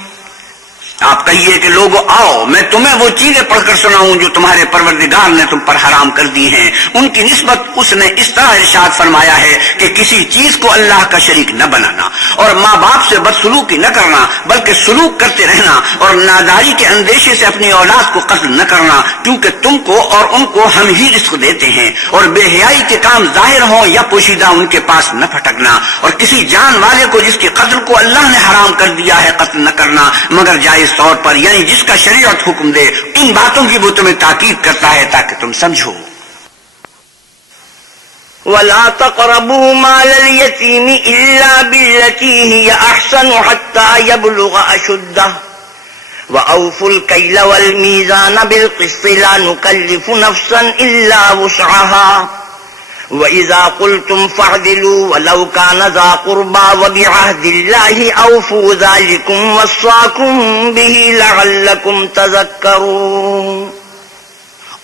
آپ کہیے کہ لوگو آؤ میں تمہیں وہ چیزیں پڑھ کر سناؤں جو تمہارے پروردگار نے تم پر حرام کر دی ہیں. ان کی نسبت اس نے اس طرح ارشاد فرمایا ہے کہ کسی چیز کو اللہ کا شریک نہ بنانا اور ماں باپ سے بدسلوکی نہ کرنا بلکہ سلوک کرتے رہنا اور ناداری کے اندیشے سے اپنی اولاد کو قتل نہ کرنا کیونکہ تم کو اور ان کو ہم ہی رزق دیتے ہیں. اور بے حیائی کے کام ظاہر ہوں یا پوشیدہ ان کے پاس نہ پھٹکنا اور کسی جان والے کو جس کے قتل کو اللہ نے حرام کر دیا ہے قتل نہ کرنا مگر جائز طور پر یعنی جس کا شریعت حکم دے. ان باتوں کی وہ تمہیں تاکید کرتا ہے تاکہ تم سمجھو. ولا تقربوا مال اليتيم إلا بالتي هي أحسن حتى يبلغ أشده وأوفوا الكيل والميزان بالقسط لا نكلف نفسا إلا وسعها وَإِذَا قُلْتُمْ فَاعْدِلُوا وَلَوْ كَانَ ذَا قُرْبَى وَبِعَهْدِ اللَّهِ أَوْفُوا ذَلِكُمْ وَصَّاكُمْ بِهِ لَعَلَّكُمْ تَذَكَّرُونَ.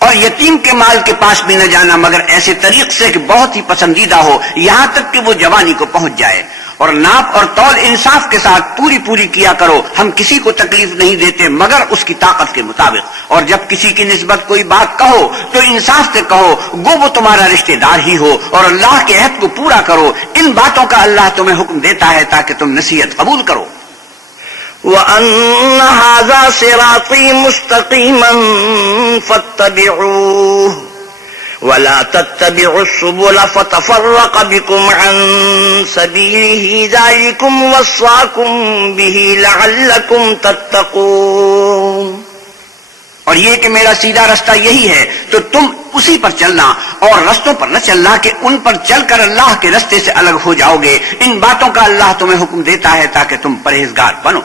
اور یتیم کے مال کے پاس بھی نہ جانا مگر ایسے طریق سے کہ بہت ہی پسندیدہ ہو یہاں تک کہ وہ جوانی کو پہنچ جائے. اور ناپ اور تول انصاف کے ساتھ پوری کیا کرو. ہم کسی کو تکلیف نہیں دیتے مگر اس کی طاقت کے مطابق. اور جب کسی کی نسبت کوئی بات کہو تو انصاف سے کہو گو وہ تمہارا رشتہ دار ہی ہو. اور اللہ کے عہد کو پورا کرو. ان باتوں کا اللہ تمہیں حکم دیتا ہے تاکہ تم نصیحت قبول کرو. وَأَنَّ هَذَا صِرَاطِي مُسْتَقِيمًا فَاتَّبِعُوهُ وَلَا تَتَّبِعُوا السُّبُلَ فَتَفَرَّقَ بِكُمْ عَن سَبِيلِهِ ذَلِكُمْ وَصَّاكُمْ بِهِ لَعَلَّكُمْ تَتَّقُونَ. اور یہ کہ میرا سیدھا رستہ یہی ہے تو تم اس اسی پر چلنا اور رستوں پر نہ چلنا کہ ان پر چل کر اللہ کے رستے سے الگ ہو جاؤ گے. ان باتوں کا اللہ تمہیں حکم دیتا ہے تاکہ تم پرہیزگار بنو.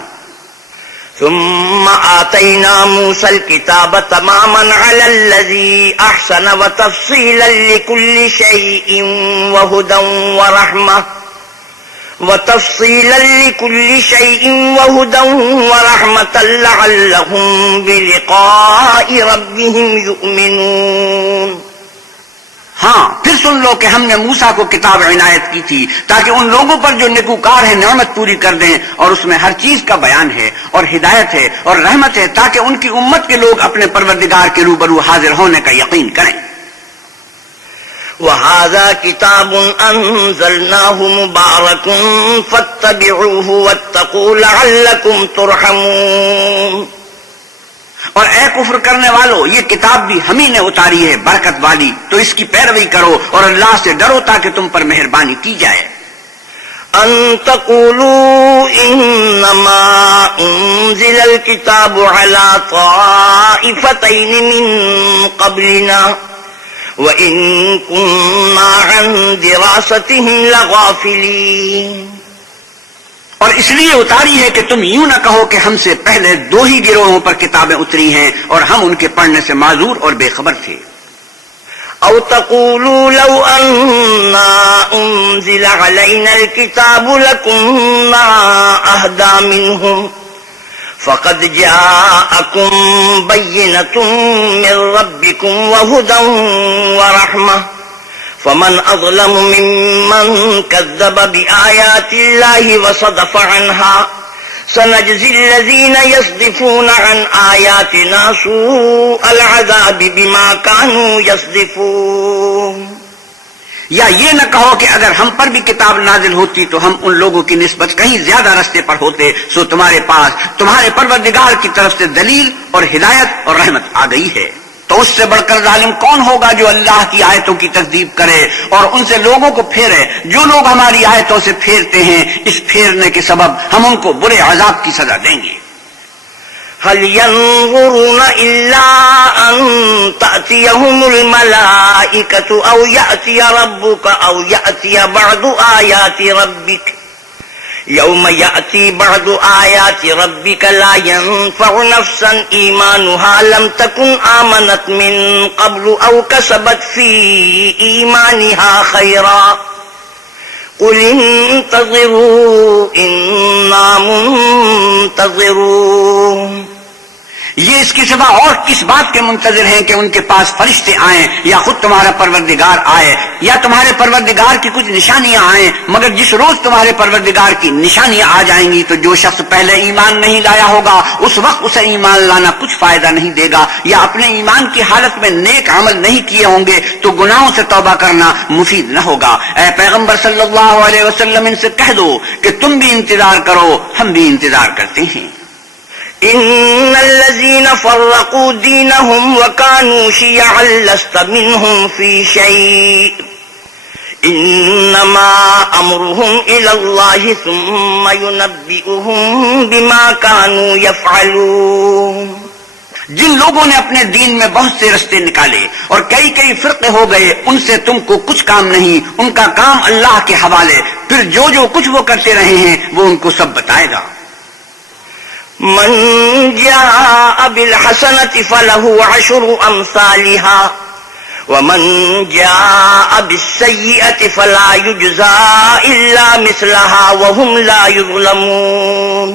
ثم آتينا موسى الكتاب تماما على الذي أحسن وتفصيلا لكل شيء وهدى ورحمة لعلهم بلقاء ربهم يؤمنون. ہاں پھر سن لو کہ ہم نے موسیٰ کو کتاب عنایت کی تھی تاکہ ان لوگوں پر جو نیکوکار ہیں نعمت پوری کر دیں، اور اس میں ہر چیز کا بیان ہے اور ہدایت ہے اور رحمت ہے تاکہ ان کی امت کے لوگ اپنے پروردگار کے روبرو حاضر ہونے کا یقین کریں. وَهَذَا كِتَابٌ أَنزَلْنَاهُ مُبَارَكٌ فَاتَّبِعُوهُ وَاتَّقُوا لَعَلَّكُمْ تُرْحَمُونَ. اور اے کفر کرنے والو، یہ کتاب بھی ہم ہی نے اتاری ہے برکت والی، تو اس کی پیروی کرو اور اللہ سے ڈرو تاکہ تم پر مہربانی کی جائے. أن تقولوا إنما أنزل الكتاب على طائفتين من قبلنا وإن كنا عن دراستهم لغافلين. اور اس لیے اتاری ہے کہ تم یوں نہ کہو کہ ہم سے پہلے 2 ہی گروہوں پر کتابیں اتری ہیں اور ہم ان کے پڑھنے سے معذور اور بے خبر تھے. أو تقولوا لو أنا أنزل علينا الكتاب لكنا أهدى منهم فقد جاءكم بينة من ربكم وهدى ورحمة فمن أظلم ممن كذب بآيات الله وصدف عنها سنجزي الذين يصدفون عن آياتنا سوء العذاب بما كانوا يصدفون. یا یہ نہ کہو کہ اگر ہم پر بھی کتاب نازل ہوتی تو ہم ان لوگوں کی نسبت کہیں زیادہ رستے پر ہوتے، سو تمہارے پاس تمہارے پروردگار کی طرف سے دلیل اور ہدایت اور رحمت آ گئی ہے. تو اس سے بڑھ کر ظالم کون ہوگا جو اللہ کی آیتوں کی تکذیب کرے اور ان سے لوگوں کو پھیرے. جو لوگ ہماری آیتوں سے پھیرتے ہیں، اس پھیرنے کے سبب ہم ان کو برے عذاب کی سزا دیں گے. هل ينظرون إلا أن تأتيهم الملائكة أو يأتي ربك أو يأتي بعض آيات ربك يوم يأتي بعض آيات ربك لا ينفع نفسا إيمانها لم تكن آمنت من قبل أو كسبت في إيمانها خيرا قل انتظروا إنا منتظرون. یہ اس کے سوا اور کس بات کے منتظر ہیں کہ ان کے پاس فرشتے آئیں یا خود تمہارا پروردگار آئے یا تمہارے پروردگار کی کچھ نشانیاں آئیں، مگر جس روز تمہارے پروردگار کی نشانیاں آ جائیں گی تو جو شخص پہلے ایمان نہیں لایا ہوگا اس وقت اسے ایمان لانا کچھ فائدہ نہیں دے گا، یا اپنے ایمان کی حالت میں نیک عمل نہیں کیے ہوں گے تو گناہوں سے توبہ کرنا مفید نہ ہوگا. اے پیغمبر صلی اللہ علیہ وسلم ان سے کہہ دو کہ تم بھی انتظار کرو، ہم بھی انتظار کرتے ہیں. إن الذين فرقوا دينهم وكانوا شيعا لست منهم في شيء إنما أمرهم إلى الله ثم ينبئهم بما كانوا يفعلون. جن لوگوں نے اپنے دین میں بہت سے رستے نکالے اور کئی فرقے ہو گئے، ان سے تم کو کچھ کام نہیں، ان کا کام اللہ کے حوالے، پھر جو کچھ وہ کرتے رہے ہیں وہ ان کو سب بتائے گا. من جاء بالحسنة فله 10 أمثالها ومن جاء بالسيئة فلا يجزى إلا مثلها وهم لا يظلمون.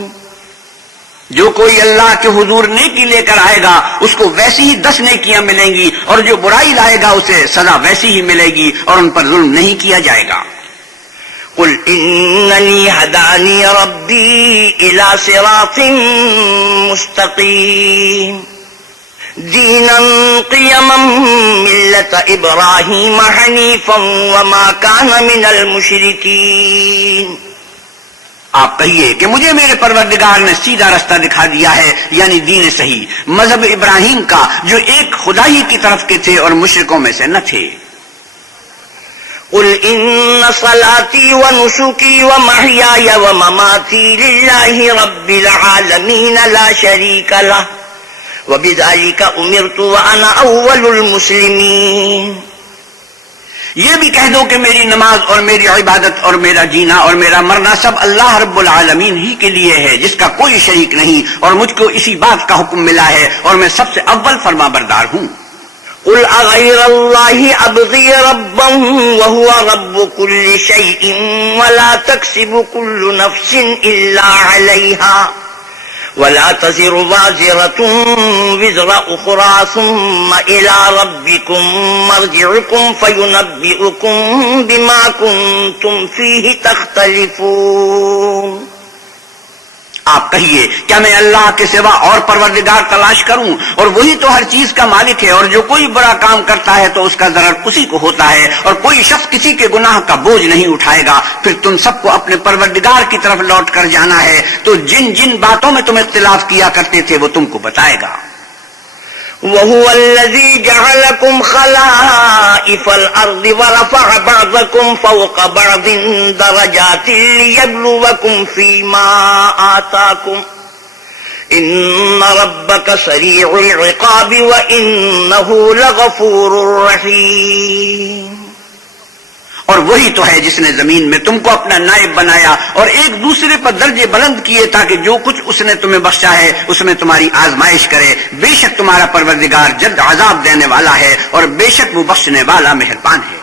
جو کوئی اللہ کے حضور نیکی لے کر آئے گا اس کو ویسی ہی 10 نیکیاں ملیں گی، اور جو برائی لائے گا اسے سزا ویسی ہی ملے گی اور ان پر ظلم نہیں کیا جائے گا. قل إنني هداني ربي إلى صراط مستقيم دينا قيما ملة إبراهيم حنيفا وما كان من المشركين. آپ کہیے کہ مجھے میرے پروردگار نے سیدھا رستہ دکھا دیا ہے، یعنی دین صحیح، مذہب ابراہیم کا جو ایک خدا ہی کی طرف کے تھے اور مشرکوں میں سے نہ تھے. قل إن صلاتي ونسكي ومحياي ومماتي لله رب العالمين لا شريك له وَبِذَلِكَ أُمِرْتُ وَأَنَا أَوَّلُ الْمُسْلِمِينَ. یہ بھی کہہ دو کہ میری نماز اور میری عبادت اور میرا جینا اور میرا مرنا سب اللہ رب العالمین ہی کے لیے ہے جس کا کوئی شریک نہیں، اور مجھ کو اسی بات کا حکم ملا ہے اور میں سب سے اول فرما بردار ہوں. قُلْ أَغَيْرَ اللَّهِ أَبْغِي رَبًّا وَهُوَ رَبُّ كُلِّ شَيْءٍ وَلَا تَكْسِبُ كُلُّ نَفْسٍ إِلَّا عَلَيْهَا وَلَا تَزِرُ وَازِرَةٌ وِزْرَ أُخْرَى ثُمَّ إِلَى رَبِّكُمْ مَرْجِعُكُمْ فَيُنَبِّئُكُمْ بِمَا كُنْتُمْ فِيهِ تَخْتَلِفُونَ. آپ کہیے کیا میں اللہ کے سوا اور پروردگار تلاش کروں؟ اور وہی تو ہر چیز کا مالک ہے، اور جو کوئی برا کام کرتا ہے تو اس کا ضرر اسی کو ہوتا ہے، اور کوئی شخص کسی کے گناہ کا بوجھ نہیں اٹھائے گا. پھر تم سب کو اپنے پروردگار کی طرف لوٹ کر جانا ہے، تو جن جن باتوں میں تم اختلاف کیا کرتے تھے وہ تم کو بتائے گا. وَهُوَ الَّذِي جَعَلَكُمْ خَلَائِفَ الْأَرْضِ وَرَفَعَ بَعْضَكُمْ فَوْقَ بَعْضٍ دَرَجَاتٍ لِيَبْلُوَكُمْ فِيمَا آتَاكُمْ إِنَّ رَبَّكَ سَرِيعُ الْعِقَابِ وَإِنَّهُ لَغَفُورٌ رَحِيمٌ. اور وہی تو ہے جس نے زمین میں تم کو اپنا نائب بنایا اور ایک دوسرے پر درجے بلند کیے تاکہ جو کچھ اس نے تمہیں بخشا ہے اس میں تمہاری آزمائش کرے. بے شک تمہارا پروردگار جلد عذاب دینے والا ہے اور بے شک وہ بخشنے والا مہربان ہے.